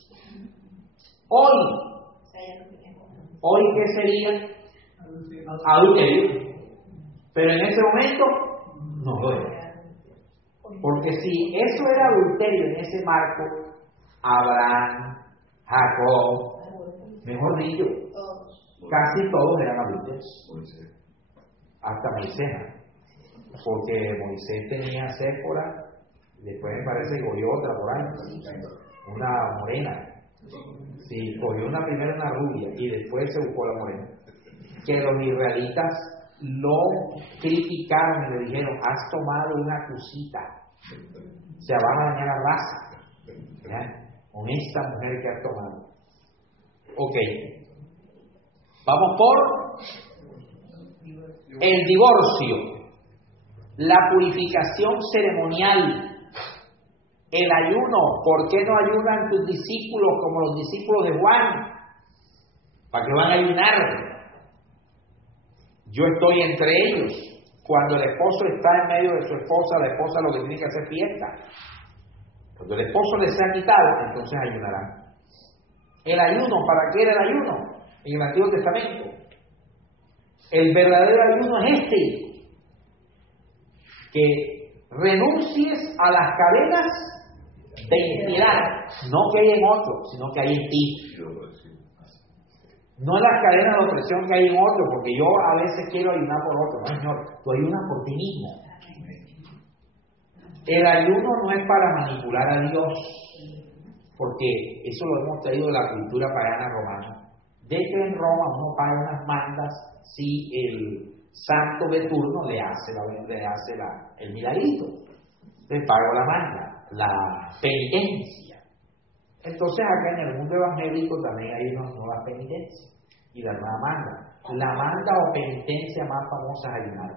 Hoy ¿qué sería? Adulterio. Pero en ese momento no lo era. Porque si eso era adulterio en ese marco, Abraham, Jacob, mejor dicho, casi todos eran adúlteros. Hasta Moisés. Porque Moisés tenía a Séfora, después me parece que cogió otra por ahí, una morena. Sí, cogió primero una rubia y después se buscó la morena. Que los israelitas lo criticaron y le dijeron, has tomado una cosita, se va a dañar la raza, ¿ya? Con esta mujer que has tomado. Ok, vamos por el divorcio, la purificación ceremonial, el ayuno. ¿Por qué no ayunan tus discípulos como los discípulos de Juan? ¿Para qué van a ayunar? Yo estoy entre ellos. Cuando el esposo está en medio de su esposa, la esposa lo que tiene que hacer es fiesta. Cuando el esposo les ha quitado, entonces ayunarán. El ayuno, ¿para qué era el ayuno? En el Antiguo Testamento. El verdadero ayuno es que renuncies a las cadenas de iniquidad, no que hay en otro, sino que hay en ti. No en las cadenas de opresión que hay en otro, porque yo a veces quiero ayunar por otro. No, Señor, tú ayunas por ti mismo. El ayuno no es para manipular a Dios, porque eso lo hemos traído de la cultura pagana romana. De que en Roma uno paga unas mandas si el santo de turno le hace el milagrito. Le pago la manda, la penitencia. Entonces acá en el mundo evangélico también hay unas nuevas penitencias y la nueva manda. La manda o penitencia más famosa es ayunar.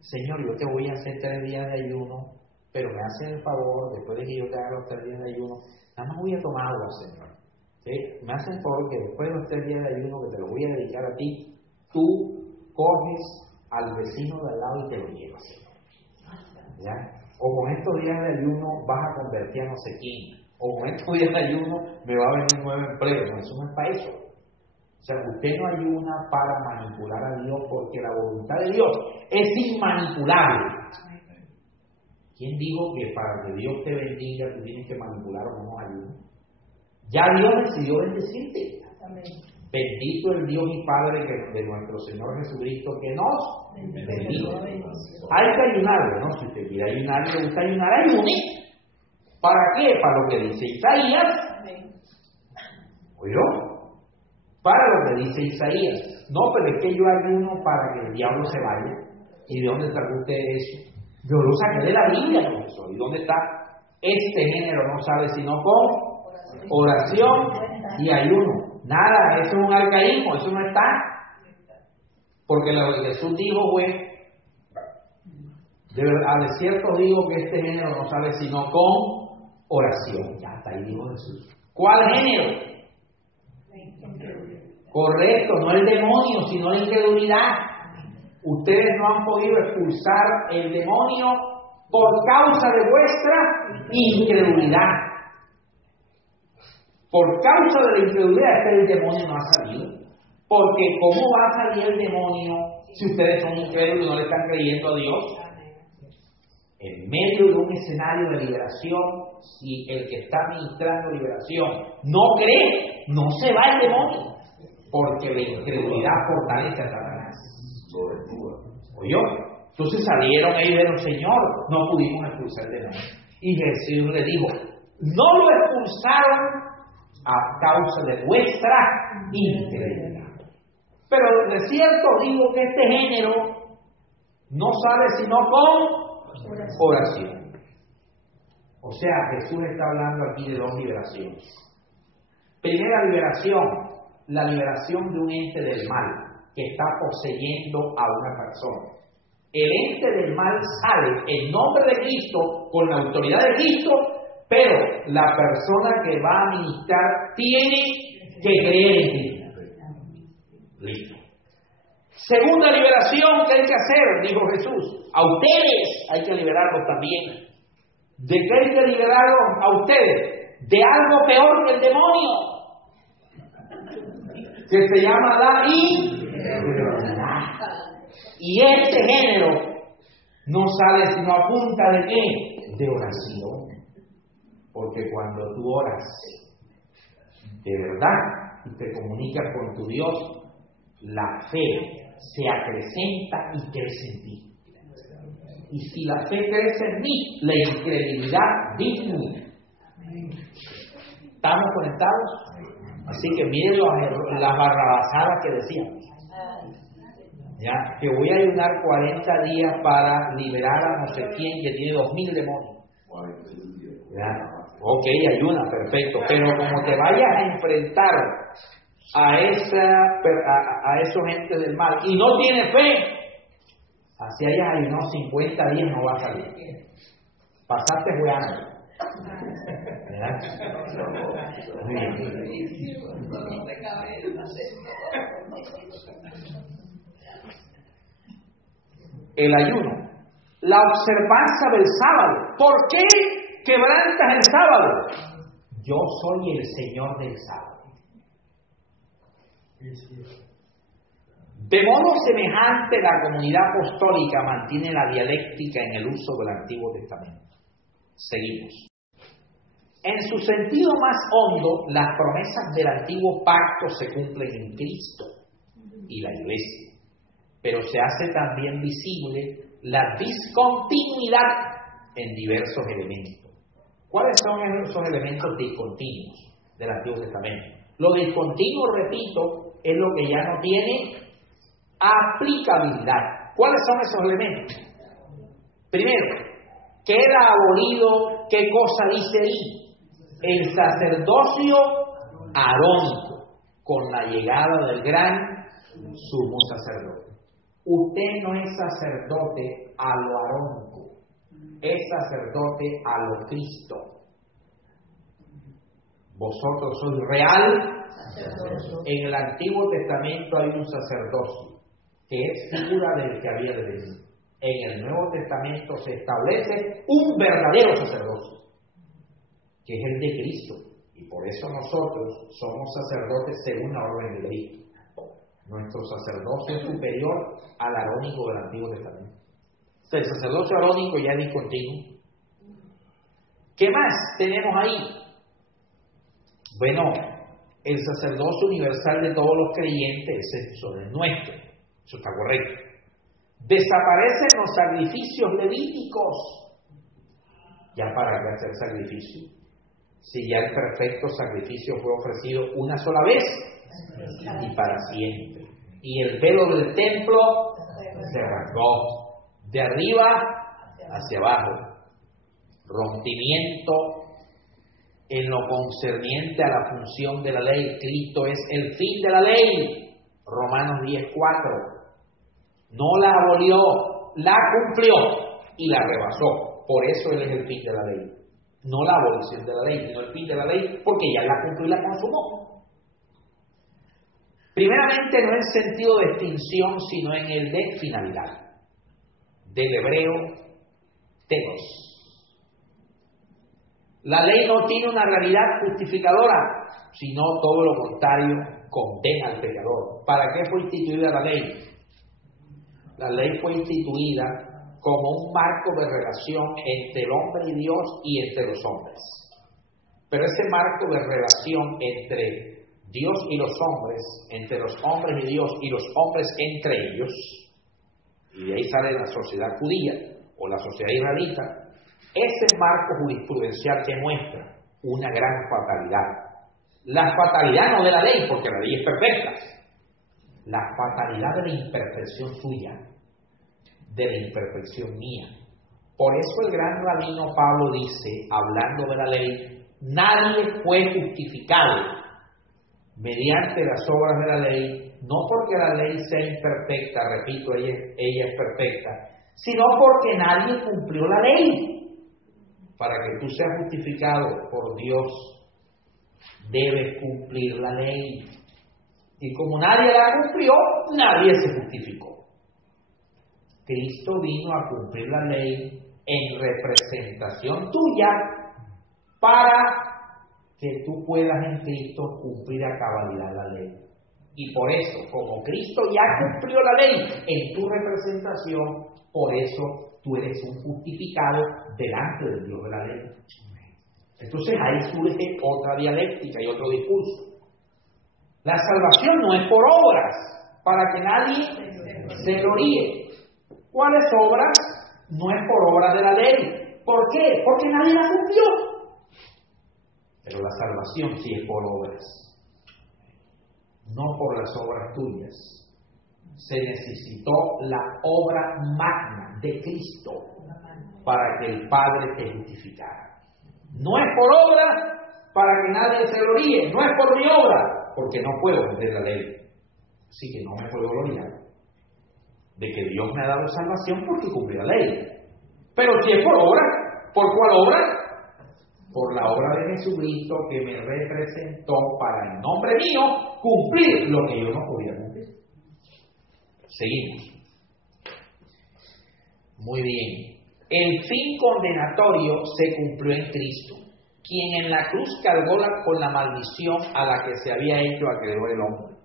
Señor, yo te voy a hacer 3 días de ayuno, pero me hacen el favor, después de que yo te haga los 3 días de ayuno, nada más voy a tomar agua, Señor. ¿Sí? Me hacen el favor que después de los 3 días de ayuno que te lo voy a dedicar a ti, tú coges al vecino de al lado y te lo llevas. ¿Ya? O con estos días de ayuno vas a convertir a no sé quién. O con estos días de ayuno me va a venir un nuevo empleo. No, eso no es para eso. O sea, usted no ayuna para manipular a Dios, porque la voluntad de Dios es inmanipulable. ¿Quién dijo que para que Dios te bendiga tú tienes que manipular o no ayuno? Ya Dios decidió bendecirte. Amén. Bendito el Dios y Padre de nuestro Señor Jesucristo, que nos bendiga. Hay que ayunar, ¿no? Si usted quiere ayunar y le gusta ayunar, ayune. ¿Para qué? Para lo que dice Isaías. ¿Oyó? Para lo que dice Isaías. No, pero es que yo ayuno para que el diablo se vaya. ¿Y de dónde sacó usted eso? Yo lo saqué de la Biblia, profesor. ¿Y dónde está? Este género no sabe sino con oración y ayuno. Nada, eso es un arcaísmo, eso no está. Porque lo que Jesús dijo fue, de verdad, de cierto digo que este género no sabe sino con oración. Ya está ahí, dijo Jesús. ¿Cuál género? Correcto, no el demonio, sino la incredulidad. Ustedes no han podido expulsar el demonio por causa de vuestra incredulidad. Por causa de la incredulidad es que el demonio no ha salido. Porque ¿cómo va a salir el demonio si ustedes son incrédulos y no le están creyendo a Dios? En medio de un escenario de liberación, si el que está ministrando liberación no cree, no se va el demonio. Porque la incredulidad fortalece a Satanás. ¿Oyó? Entonces salieron ahí y dijeron, Señor, no pudimos expulsar el demonio. Y Jesús le dijo, no lo expulsaron a causa de vuestra incredulidad. Pero de cierto digo que este género no sale sino con oración. O sea, Jesús está hablando aquí de dos liberaciones. Primera liberación, la liberación de un ente del mal que está poseyendo a una persona. El ente del mal sale en nombre de Cristo, con la autoridad de Cristo, pero la persona que va a ministrar tiene que creer en Cristo. Listo. Segunda liberación que hay que hacer, dijo Jesús, a ustedes hay que liberarlos también. ¿De qué hay que liberarlos a ustedes? De algo peor que el demonio, que se llama la incredulidad. Y este género no sale sino a punta de ¿qué? De oración. Porque cuando tú oras de verdad y te comunicas con tu Dios, la fe se acrecenta y crece en ti. Y si la fe crece en mí, la incredulidad disminuye. ¿Estamos conectados? Así que miren las barrabasadas que decíamos. Ya, que voy a ayunar 40 días para liberar a no sé quién que tiene 2000 demonios. Ya. Ok, ayuna, perfecto. Pero como te vayas a enfrentar a esos gentes del mal y no tienes fe, así hayas ayunado 50 días no va a salir. Pasaste jugando. Muy bien. El ayuno, la observancia del sábado. ¿Por qué quebrantas el sábado? Yo soy el Señor del sábado. De modo semejante, la comunidad apostólica mantiene la dialéctica en el uso del Antiguo Testamento. Seguimos. En su sentido más hondo, las promesas del antiguo pacto se cumplen en Cristo y la Iglesia. Pero se hace también visible la discontinuidad en diversos elementos. ¿Cuáles son esos elementos discontinuos del Antiguo Testamento? Lo discontinuo, repito, es lo que ya no tiene aplicabilidad. ¿Cuáles son esos elementos? Primero, queda abolido, ¿qué cosa dice ahí? El sacerdocio arónico, con la llegada del gran sumo sacerdote. Usted no es sacerdote a lo arónico, es sacerdote a lo Cristo. Vosotros sois real. En el Antiguo Testamento hay un sacerdocio que es figura del que había de venir. En el Nuevo Testamento se establece un verdadero sacerdocio, que es el de Cristo. Y por eso nosotros somos sacerdotes según la orden de Cristo. Nuestro sacerdocio es superior al arónico del Antiguo Testamento. El sacerdocio arónico ya es discontinuo. ¿Qué más tenemos ahí? Bueno, el sacerdocio universal de todos los creyentes, eso es nuestro. Eso está correcto. Desaparecen los sacrificios levíticos. ¿Ya para qué hacer sacrificio? Si ya el perfecto sacrificio fue ofrecido una sola vez y para siempre. Y el velo del templo se rasgó de arriba hacia abajo. Rompimiento en lo concerniente a la función de la ley. Cristo es el fin de la ley. Romanos 10:4. No la abolió, la cumplió y la rebasó. Por eso Él es el fin de la ley. No la abolición de la ley, sino el fin de la ley, porque ya la cumplió y la consumó. Primeramente, no en sentido de extinción, sino en el de finalidad. Del hebreo, telos. La ley no tiene una realidad justificadora, sino todo lo contrario, condena al pecador. ¿Para qué fue instituida la ley? La ley fue instituida como un marco de relación entre el hombre y Dios y entre los hombres. Pero ese marco de relación entre Dios y los hombres, entre los hombres y Dios y los hombres entre ellos, y de ahí sale la sociedad judía o la sociedad israelita, ese marco jurisprudencial que muestra una gran fatalidad. La fatalidad no de la ley, porque la ley es perfecta, la fatalidad de la imperfección suya, de la imperfección mía. Por eso el gran rabino Pablo dice, hablando de la ley, nadie fue justificado mediante las obras de la ley, no porque la ley sea imperfecta, repito, ella es perfecta, sino porque nadie cumplió la ley. Para que tú seas justificado por Dios, debes cumplir la ley. Y como nadie la cumplió, nadie se justificó. Cristo vino a cumplir la ley en representación tuya para que tú puedas en Cristo cumplir a cabalidad la ley. Y por eso, como Cristo ya cumplió la ley en tu representación, por eso tú eres un justificado delante del Dios de la ley. Entonces ahí surge otra dialéctica y otro discurso. La salvación no es por obras, para que nadie se gloríe. ¿Cuáles obras? No es por obras de la ley. ¿Por qué? Porque nadie la cumplió. Pero la salvación sí es por obras, no por las obras tuyas. Se necesitó la obra magna de Cristo para que el Padre te justificara. No es por obra para que nadie se gloríe, no es por mi obra, porque no puedo cumplir la ley. Así que no me puedo gloriar de que Dios me ha dado salvación porque cumplí la ley. Pero si es por obra, ¿por cuál obra? Por la obra de Jesucristo que me representó para en nombre mío cumplir lo que yo no podía cumplir. Seguimos. Muy bien. El fin condenatorio se cumplió en Cristo, quien en la cruz cargó con la maldición a la que se había hecho acreedor el hombre.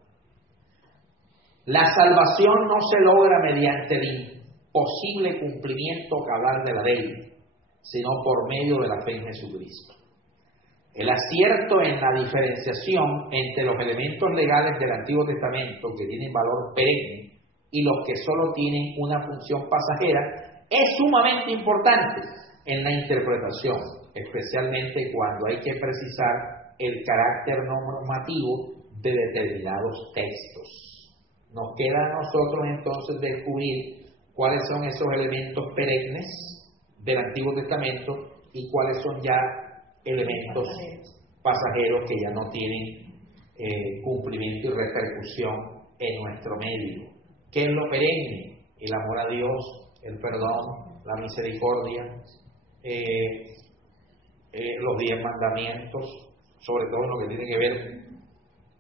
La salvación no se logra mediante el imposible cumplimiento cabal de la ley, sino por medio de la fe en Jesucristo. El acierto en la diferenciación entre los elementos legales del Antiguo Testamento que tienen valor perenne y los que solo tienen una función pasajera es sumamente importante en la interpretación, especialmente cuando hay que precisar el carácter normativo de determinados textos. Nos queda a nosotros entonces descubrir cuáles son esos elementos perennes del Antiguo Testamento y cuáles son ya elementos pasajeros que ya no tienen cumplimiento y repercusión en nuestro medio. ¿Qué es lo perenne? El amor a Dios, el perdón, la misericordia, los 10 mandamientos, sobre todo en lo que tiene que ver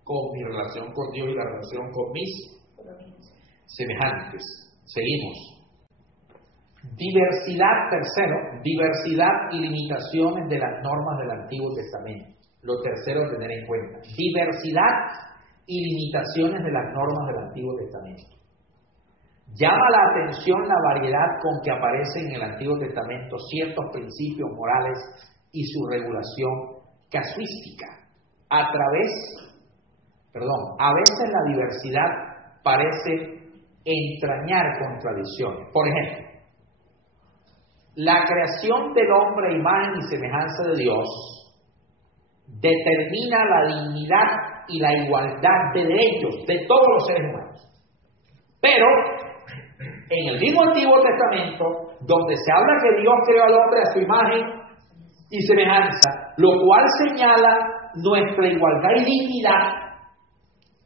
con mi relación con Dios y la relación con mis semejantes. Seguimos. Diversidad, tercero, diversidad y limitaciones de las normas del Antiguo Testamento. Lo tercero a tener en cuenta. Diversidad y limitaciones de las normas del Antiguo Testamento. Llama la atención la variedad con que aparecen en el Antiguo Testamento ciertos principios morales y su regulación casuística. A veces la diversidad parece entrañar contradicciones. Por ejemplo, la creación del hombre a imagen y semejanza de Dios determina la dignidad y la igualdad de derechos de todos los seres humanos. Pero en el mismo Antiguo Testamento, donde se habla que Dios creó al hombre a su imagen y semejanza, lo cual señala nuestra igualdad y dignidad,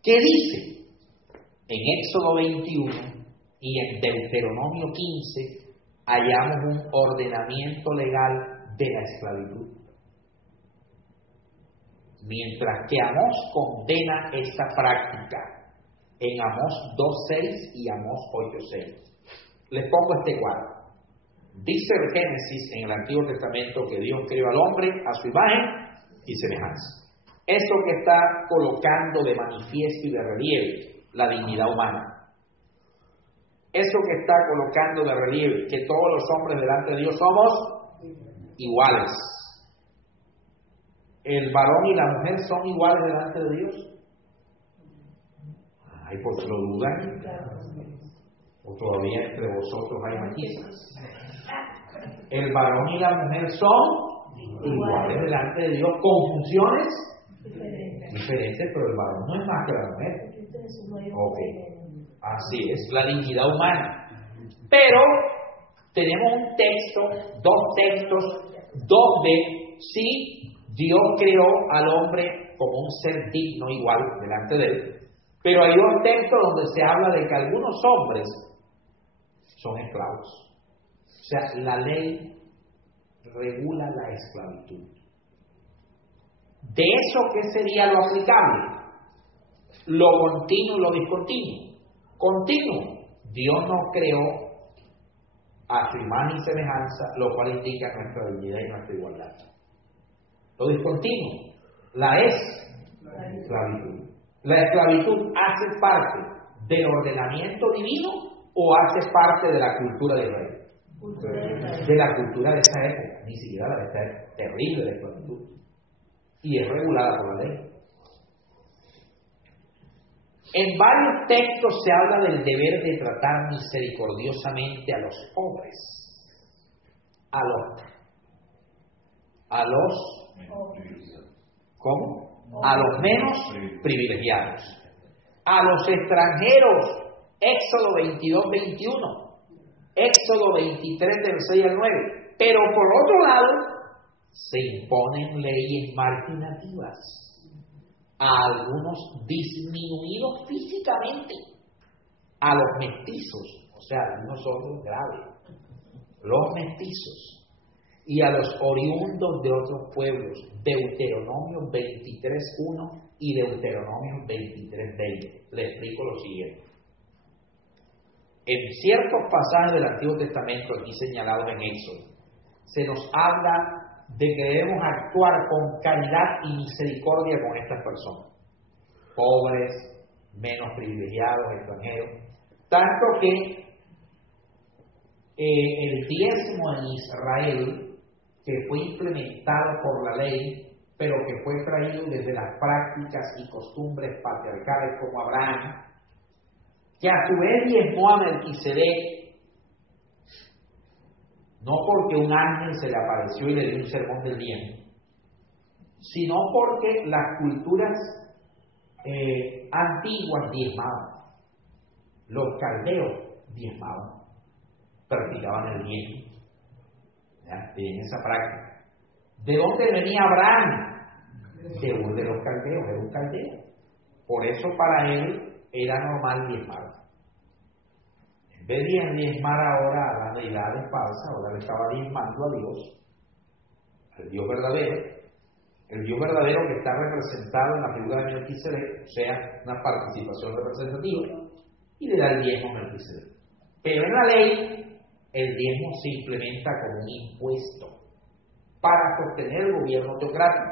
¿qué dice? En Éxodo 21 y en Deuteronomio 15 hallamos un ordenamiento legal de la esclavitud. Mientras que Amós condena esta práctica en Amós 2.6 y Amós 8.6. Les pongo este cuadro. Dice el Génesis en el Antiguo Testamento que Dios creó al hombre a su imagen y semejanza. Eso que está colocando de manifiesto y de relieve la dignidad humana. Eso que está colocando de relieve que todos los hombres delante de Dios somos iguales. ¿El varón y la mujer son iguales delante de Dios? Ay, ¿por qué lo dudan? ¿O todavía entre vosotros hay matices? El varón y la mujer son iguales delante de Dios, con funciones diferentes, pero el varón no es más que la mujer. Ok, así es, la dignidad humana. Pero tenemos un texto, dos textos, donde sí Dios creó al hombre como un ser digno igual delante de él, pero hay dos textos donde se habla de que algunos hombres son esclavos. O sea, la ley regula la esclavitud. ¿De eso qué sería lo aplicable? Lo continuo y lo discontinuo. Continuo. Dios nos creó a su imagen y semejanza, lo cual indica nuestra dignidad y nuestra igualdad. Lo discontinuo, la esclavitud. ¿La esclavitud hace parte del ordenamiento divino o hace parte de la cultura de Israel? De la cultura de esa época, ni siquiera de esta época terrible de esclavitud. Y es regulada por la ley. En varios textos se habla del deber de tratar misericordiosamente a los pobres, a los menos privilegiados, a los extranjeros. Éxodo 22-21, Éxodo 23 del 6 al 9. Pero por otro lado, se imponen leyes marginativas a algunos disminuidos físicamente, a los mestizos, o sea, algunos otros graves, los mestizos, y a los oriundos de otros pueblos. Deuteronomio 23.1 y Deuteronomio 23.20. Le explico lo siguiente. En ciertos pasajes del Antiguo Testamento aquí señalados en Éxodo, se nos habla de que debemos actuar con caridad y misericordia con estas personas, pobres, menos privilegiados, extranjeros, tanto que el diezmo en Israel, que fue implementado por la ley, pero que fue traído desde las prácticas y costumbres patriarcales como Abraham, que a su vez diezmó a Melquisedec, no porque un ángel se le apareció y le dio un sermón del diezmo, sino porque las culturas antiguas diezmaban. Los caldeos diezmaban, practicaban el diezmo. Tienen esa práctica. ¿De dónde venía Abraham? De uno de los caldeos, era un caldeo. Por eso para él era normal diezmar. En vez de diezmar ahora a las deidades falsas, ahora le estaba diezmando a Dios, al Dios verdadero, el Dios verdadero que está representado en la figura de Melquisedec, o sea, una participación representativa, y le da el diezmo a Melquisedec. Pero en la ley, el diezmo se implementa como un impuesto para sostener el gobierno teocrático.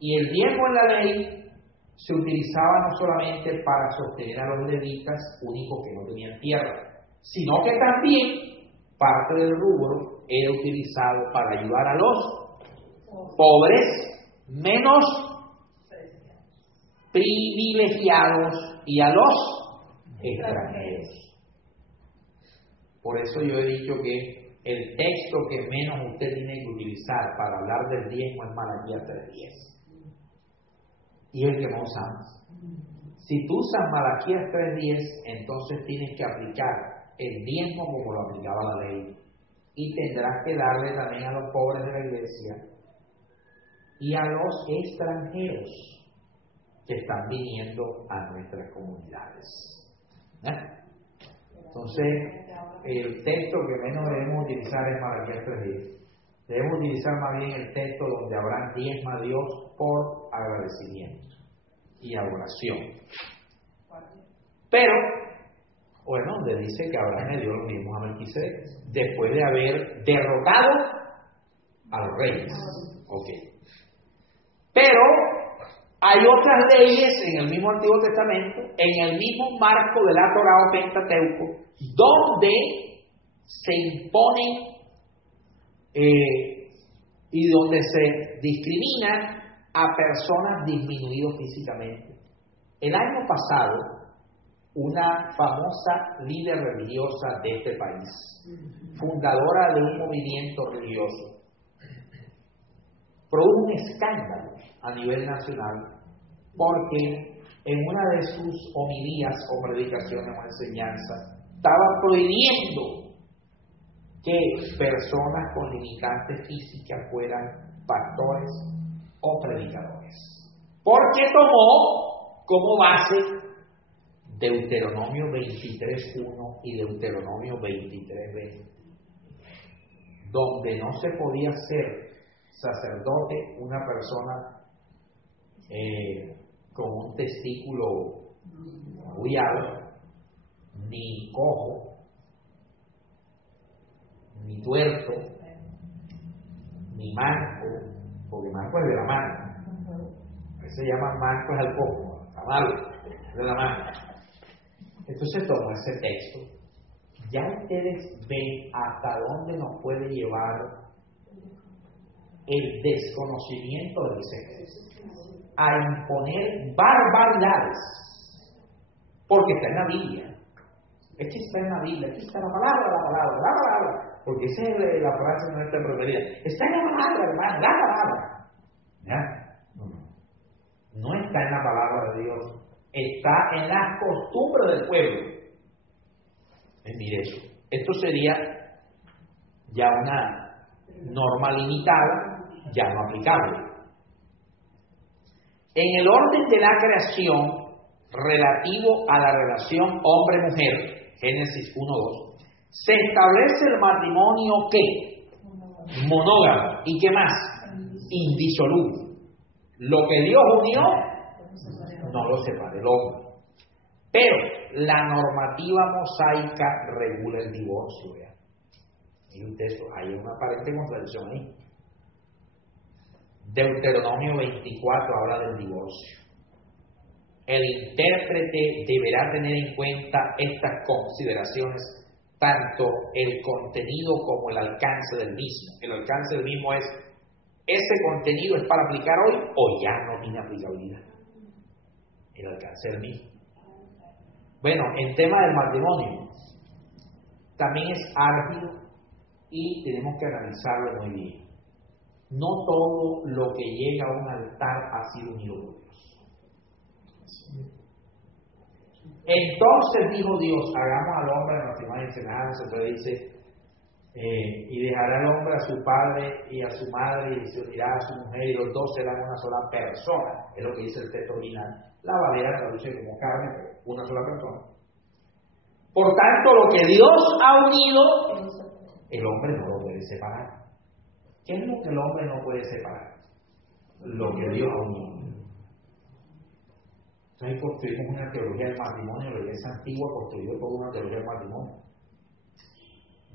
Y el diezmo en la ley se utilizaba no solamente para sostener a los levitas, únicos que no tenían tierra, sino que también parte del rubro era utilizado para ayudar a los pobres menos privilegiados y a los extranjeros. Por eso yo he dicho que el texto que menos usted tiene que utilizar para hablar del diezmo es Malaquías 3:10. Y es el que más usamos. Si tú usas Malaquías 3:10, entonces tienes que aplicar el diezmo como lo aplicaba la ley. Y tendrás que darle también a los pobres de la iglesia y a los extranjeros que están viniendo a nuestras comunidades. Entonces, el texto que menos debemos utilizar es Malaquías 3:10. Debemos utilizar más bien el texto donde Abraham diezma a Dios por agradecimiento y adoración. Pero, bueno, donde dice que Abraham le dio los diezmos a Melquisedec después de haber derrotado a los reyes. Ok. Pero hay otras leyes en el mismo Antiguo Testamento, en el mismo marco de la Torá o Pentateuco, donde se imponen y donde se discriminan a personas disminuidas físicamente. El año pasado, una famosa líder religiosa de este país, fundadora de un movimiento religioso, produjo un escándalo a nivel nacional porque en una de sus homilías o predicaciones o enseñanzas estaba prohibiendo que personas con limitantes físicas fueran pastores o predicadores, porque tomó como base Deuteronomio 23:1 y Deuteronomio 23:20, donde no se podía ser sacerdote una persona con un testículo agullado, ni cojo, ni tuerto, ni manco, porque manco es de la mano. Se llama manco es al cojo, está malo, es de la mano. Entonces tomo ese texto. Ya ustedes ven hasta dónde nos puede llevar el desconocimiento de Moisés a imponer barbaridades, porque está en la Biblia. Es que está en la Biblia, aquí está la palabra, porque esa es la frase nuestra preferida. Está en la palabra, hermano, la palabra. ¿Ya? No está en la palabra de Dios, está en las costumbres del pueblo. Mire eso. Esto sería ya una norma limitada, ya no aplicable. En el orden de la creación relativo a la relación hombre-mujer, Génesis 1:2, se establece el matrimonio ¿qué? Monógamo. ¿Y qué más? Indisoluble. Lo que Dios unió, no lo separa el hombre. Pero la normativa mosaica regula el divorcio. ¿Vea? Y usted, hay una aparente contradicción ahí. Deuteronomio 24 habla del divorcio. El intérprete deberá tener en cuenta estas consideraciones, tanto el contenido como el alcance del mismo. El alcance del mismo es, ¿ese contenido es para aplicar hoy o ya no tiene aplicabilidad? El alcance del mismo. Bueno, en tema del matrimonio, también es álgido y tenemos que analizarlo muy bien. No todo lo que llega a un altar ha sido unido por Dios. Entonces dijo Dios, hagamos al hombre a nuestra imagen y semejanza. Entonces dice, y dejará al hombre a su padre y a su madre y se unirá a su mujer y los dos serán una sola persona. Es lo que dice el texto original. La Valera traduce como carne, pero una sola persona. Por tanto, lo que Dios ha unido, el hombre no lo puede separar. ¿Qué es lo que el hombre no puede separar? Lo que Dios ha unido. Entonces construimos una teología del matrimonio, la Iglesia antigua construyó toda una teología del matrimonio,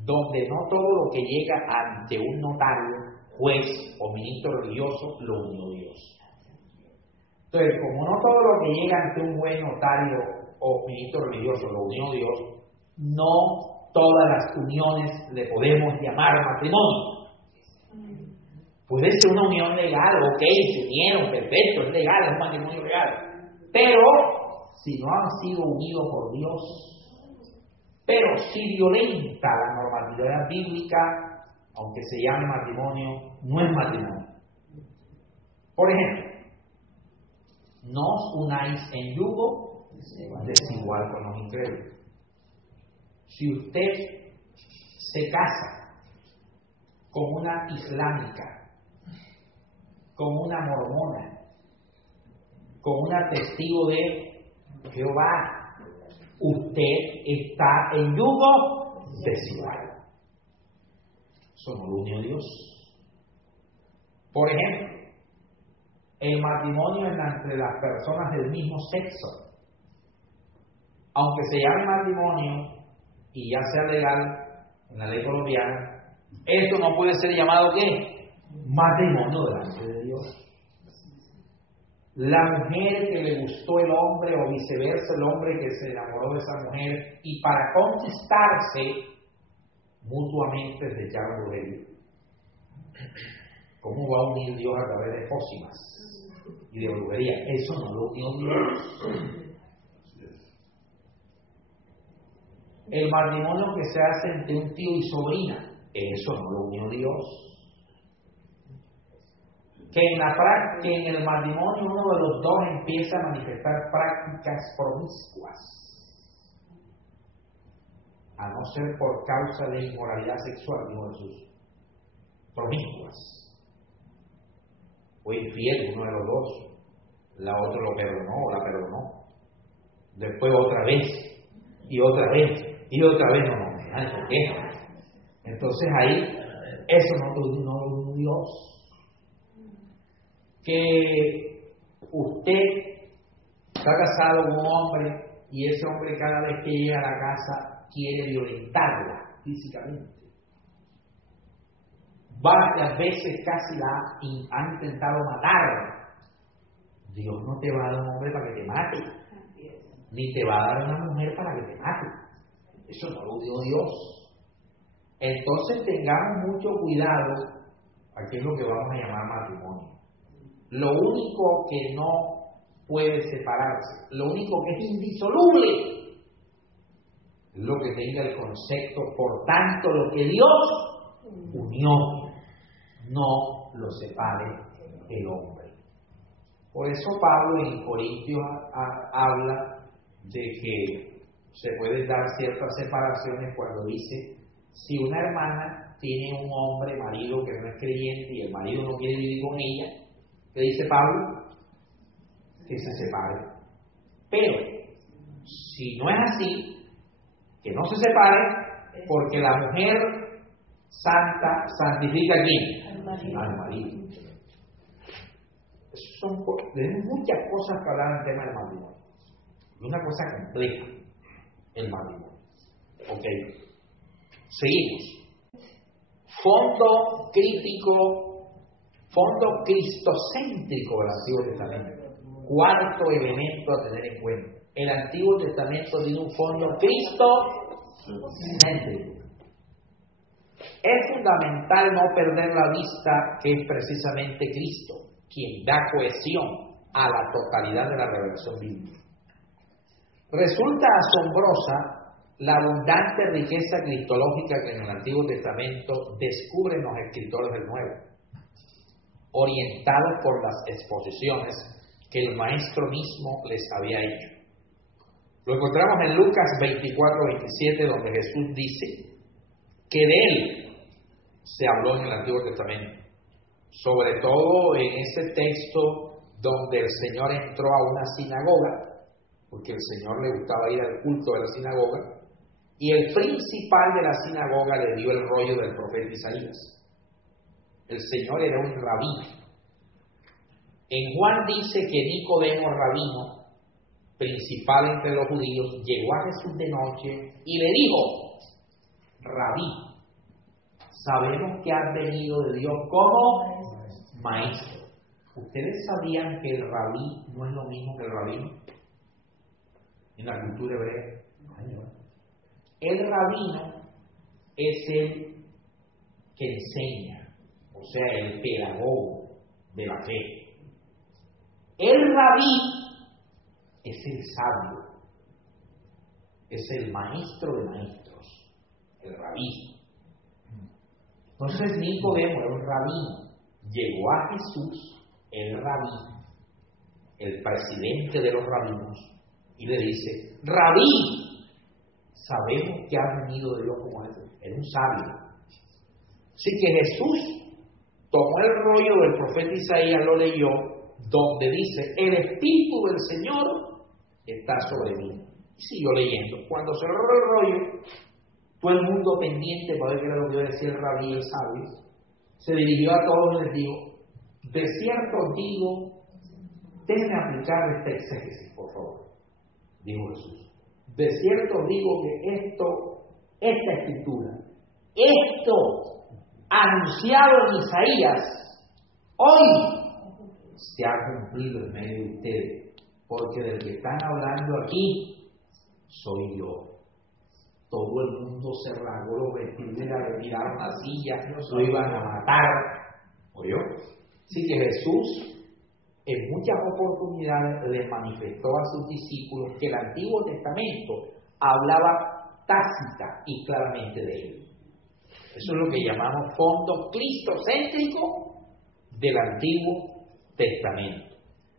donde no todo lo que llega ante un notario, juez o ministro religioso lo unió Dios. Entonces, como no todo lo que llega ante un buen notario o ministro religioso lo unió Dios, no todas las uniones le podemos llamar matrimonio. Puede ser una unión legal, ok, se unieron, perfecto, es legal, es un matrimonio legal. Pero, si no han sido unidos por Dios, pero si violenta la normatividad bíblica, aunque se llame matrimonio, no es matrimonio. Por ejemplo, no os unáis en yugo desigual con los incrédulos. Si usted se casa con una islámica, con una mormona, con una testigo de Jehová, usted está en yugo desigual. Eso no lo unió Dios. Por ejemplo, el matrimonio entre las personas del mismo sexo, aunque se llame matrimonio y ya sea legal en la ley colombiana, esto no puede ser llamado ¿qué? Matrimonio delante de Dios. La mujer que le gustó el hombre o viceversa, el hombre que se enamoró de esa mujer y para conquistarse mutuamente se echaron por él. ¿Cómo va a unir Dios a través de pócimas y de brujería? Eso no lo unió Dios. El matrimonio que se hace entre un tío y sobrina, eso no lo unió Dios. Que en el matrimonio uno de los dos empieza a manifestar prácticas promiscuas, a no ser por causa de inmoralidad sexual, dijo Jesús, promiscuas. Fue infiel uno de los dos, la otra lo perdonó o la perdonó, después otra vez, y otra vez, y otra vez, ¿por qué? Entonces ahí, eso no lo unió Dios. Que usted está casado con un hombre y ese hombre cada vez que llega a la casa quiere violentarla físicamente. Varias veces casi la ha intentado matar. Dios no te va a dar un hombre para que te mate, ni te va a dar una mujer para que te mate. Eso no lo dio Dios. Entonces tengamos mucho cuidado a qué es lo que vamos a llamar matrimonio. Lo único que no puede separarse, lo único que es indisoluble, es lo que tenga el concepto, por tanto, lo que Dios unió, no lo separe el hombre. Por eso Pablo en Corintios habla de que se pueden dar ciertas separaciones cuando dice, si una hermana tiene un hombre, marido, que no es creyente y el marido no quiere vivir con ella, ¿qué dice Pablo? Que se separe. Pero, si no es así, que no se separe, porque la mujer santa santifica ¿a quién? Al marido. Tenemos muchas cosas que hablar en el tema del matrimonio. Es una cosa compleja, el matrimonio. Ok. Seguimos. Fondo crítico, fondo cristocéntrico del Antiguo Testamento. Cuarto elemento a tener en cuenta. El Antiguo Testamento tiene un fondo cristocéntrico. Es fundamental no perder la vista que es precisamente Cristo quien da cohesión a la totalidad de la revelación bíblica. Resulta asombrosa la abundante riqueza cristológica que en el Antiguo Testamento descubren los escritores del Nuevo, orientados por las exposiciones que el Maestro mismo les había hecho. Lo encontramos en Lucas 24-27, donde Jesús dice que de Él se habló en el Antiguo Testamento, sobre todo en ese texto donde el Señor entró a una sinagoga, porque el Señor le gustaba ir al culto de la sinagoga, y el principal de la sinagoga le dio el rollo del profeta Isaías. El Señor era un rabino. En Juan dice que Nicodemo, rabino, principal entre los judíos, llegó a Jesús de noche y le dijo: Rabí, sabemos que has venido de Dios como maestro. ¿Ustedes sabían que el rabí no es lo mismo que el rabino? En la cultura hebrea. El rabino es el que enseña, o sea, el pedagogo de la fe. El rabí es el sabio, es el maestro de maestros, el rabí. Entonces Nicodemo era un rabino, llegó a Jesús, el rabí, el presidente de los rabinos, y le dice: Rabí, sabemos que ha venido de Dios como este. Era un sabio. Así que Jesús tomó el rollo del profeta Isaías, lo leyó, donde dice: el Espíritu del Señor está sobre mí. Y siguió leyendo. Cuando cerró el rollo, todo el mundo pendiente para ver qué era lo que iba a decir el rabí y el sabio, se dirigió a todos y les dijo: de cierto os digo, déjenme aplicar esta exégesis, por favor, dijo Jesús. De cierto os digo que esta escritura, esto anunciado en Isaías, hoy se ha cumplido en medio de ustedes, porque del que están hablando aquí soy yo. Todo el mundo se rasgó los vestidos, le retiraron la silla, lo iban a matar. ¿Oyó? Así que Jesús en muchas oportunidades le manifestó a sus discípulos que el Antiguo Testamento hablaba tácita y claramente de él. Eso es lo que llamamos fondo cristocéntrico del Antiguo Testamento.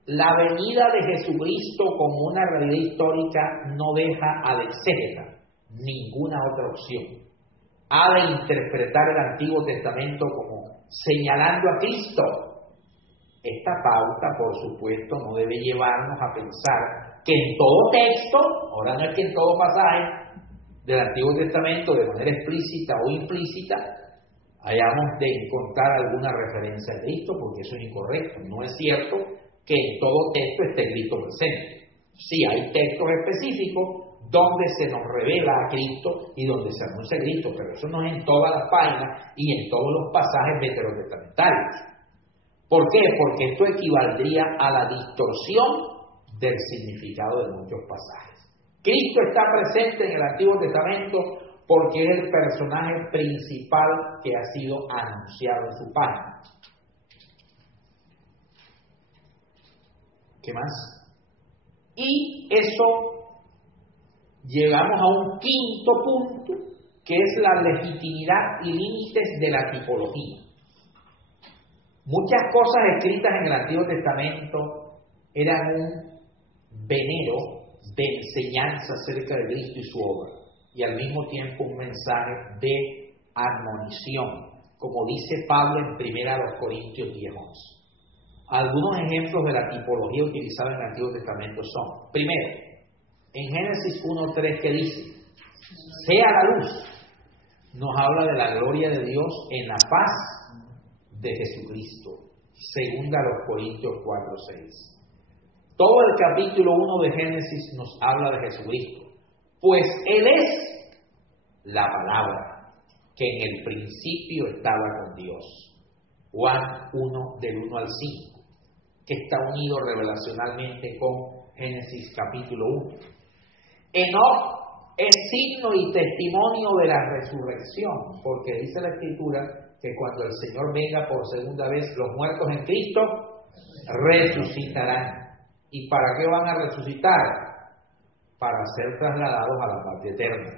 La venida de Jesucristo como una realidad histórica no deja al exégeta ninguna otra opción. Ha de interpretar el Antiguo Testamento como señalando a Cristo. Esta pauta, por supuesto, no debe llevarnos a pensar que en todo texto, ahora no es que en todo pasaje del Antiguo Testamento, de manera explícita o implícita, hayamos de encontrar alguna referencia a Cristo, porque eso es incorrecto. No es cierto que en todo texto esté Cristo presente. Sí, hay textos específicos donde se nos revela a Cristo y donde se anuncia a Cristo, pero eso no es en todas las páginas y en todos los pasajes veterotestamentarios. ¿Por qué? Porque esto equivaldría a la distorsión del significado de muchos pasajes. Cristo está presente en el Antiguo Testamento porque es el personaje principal que ha sido anunciado en su página. ¿Qué más? Y eso llegamos a un quinto punto, que es la legitimidad y límites de la tipología. Muchas cosas escritas en el Antiguo Testamento eran un venero de enseñanza acerca de Cristo y su obra, y al mismo tiempo un mensaje de admonición, como dice Pablo en 1 Corintios 10:11. Algunos ejemplos de la tipología utilizada en el Antiguo Testamento son: primero, en Génesis 1:3, que dice: sea la luz, nos habla de la gloria de Dios en la paz de Jesucristo. Segunda a los Corintios 4:6. Todo el capítulo 1 de Génesis nos habla de Jesucristo, pues Él es la palabra que en el principio estaba con Dios. Juan 1, del 1 al 5, que está unido revelacionalmente con Génesis capítulo 1. Enoc es signo y testimonio de la resurrección, porque dice la Escritura que cuando el Señor venga por segunda vez, los muertos en Cristo resucitarán. ¿Y para qué van a resucitar? Para ser trasladados a la patria eterna.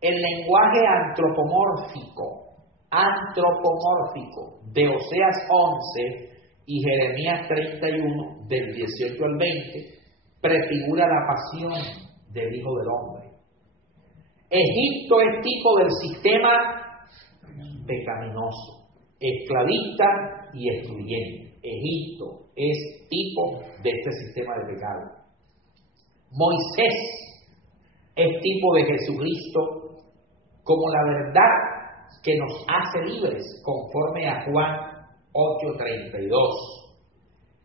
El lenguaje antropomórfico de Oseas 11 y Jeremías 31, del 18 al 20, prefigura la pasión del Hijo del Hombre. Egipto es tipo del sistema pecaminoso, esclavista y excluyente. Egipto es tipo de este sistema de pecado. Moisés es tipo de Jesucristo como la verdad que nos hace libres, conforme a Juan 8:32.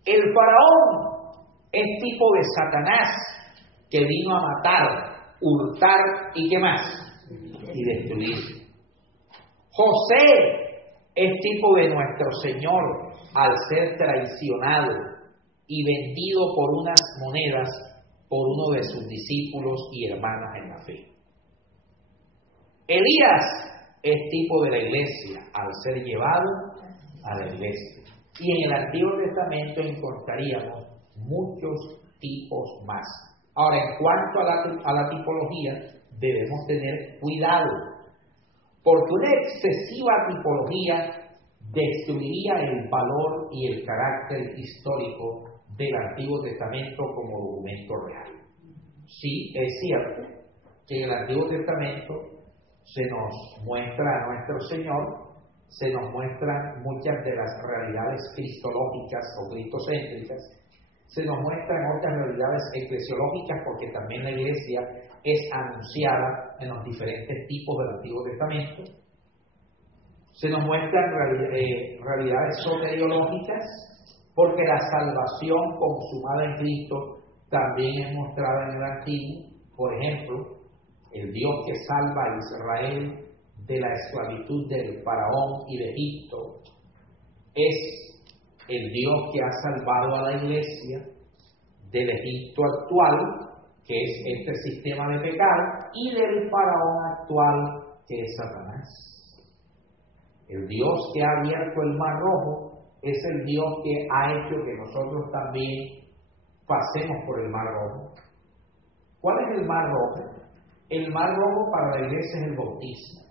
El faraón es tipo de Satanás, que vino a matar, hurtar y ¿qué más? Y destruir. José es tipo de nuestro Señor, al ser traicionado y vendido por unas monedas por uno de sus discípulos y hermanos en la fe. Elías es tipo de la iglesia al ser llevado a la iglesia. Y en el Antiguo Testamento encontraríamos muchos tipos más. Ahora, en cuanto a la tipología, debemos tener cuidado, porque una excesiva tipología destruiría el valor y el carácter histórico del Antiguo Testamento como documento real. Sí, es cierto que en el Antiguo Testamento se nos muestra a nuestro Señor, se nos muestran muchas de las realidades cristológicas o cristocéntricas, se nos muestran otras realidades eclesiológicas, porque también la iglesia es anunciada en los diferentes tipos del Antiguo Testamento. Se nos muestran realidades soteriológicas, porque la salvación consumada en Cristo también es mostrada en el Antiguo. Por ejemplo, el Dios que salva a Israel de la esclavitud del faraón y de Egipto es el Dios que ha salvado a la iglesia del Egipto actual, que es este sistema de pecado, y del faraón actual, que es Satanás. El Dios que ha abierto el Mar Rojo es el Dios que ha hecho que nosotros también pasemos por el Mar Rojo. ¿Cuál es el Mar Rojo? El Mar Rojo para la iglesia es el bautismo,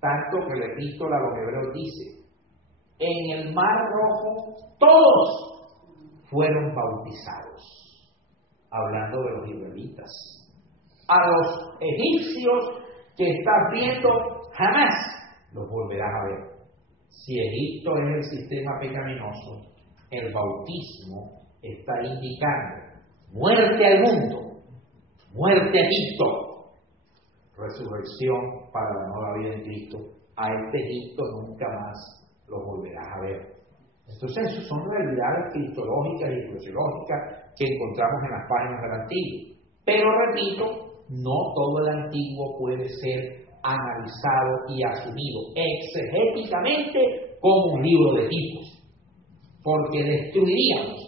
tanto que la epístola a los Hebreos dice: en el Mar Rojo todos fueron bautizados, hablando de los israelitas. A los egipcios que estás viendo jamás los volverás a ver. Si Egipto es el sistema pecaminoso, el bautismo está indicando muerte al mundo, muerte a Egipto, resurrección para la nueva vida en Cristo. A este Egipto nunca más lo volverás a ver. Entonces, esas son realidades cristológicas y eclesiológicas que encontramos en las páginas del Antiguo. Pero repito, no todo el Antiguo puede ser analizado y asumido exegéticamente como un libro de tipos, porque destruiríamos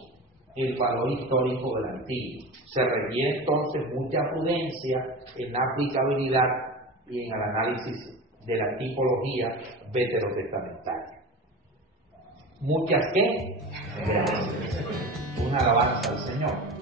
el valor histórico del Antiguo. Se requiere entonces mucha prudencia en la aplicabilidad y en el análisis de la tipología veterotestamentaria. ¿Muchas qué? Gracias. Una alabanza al Señor.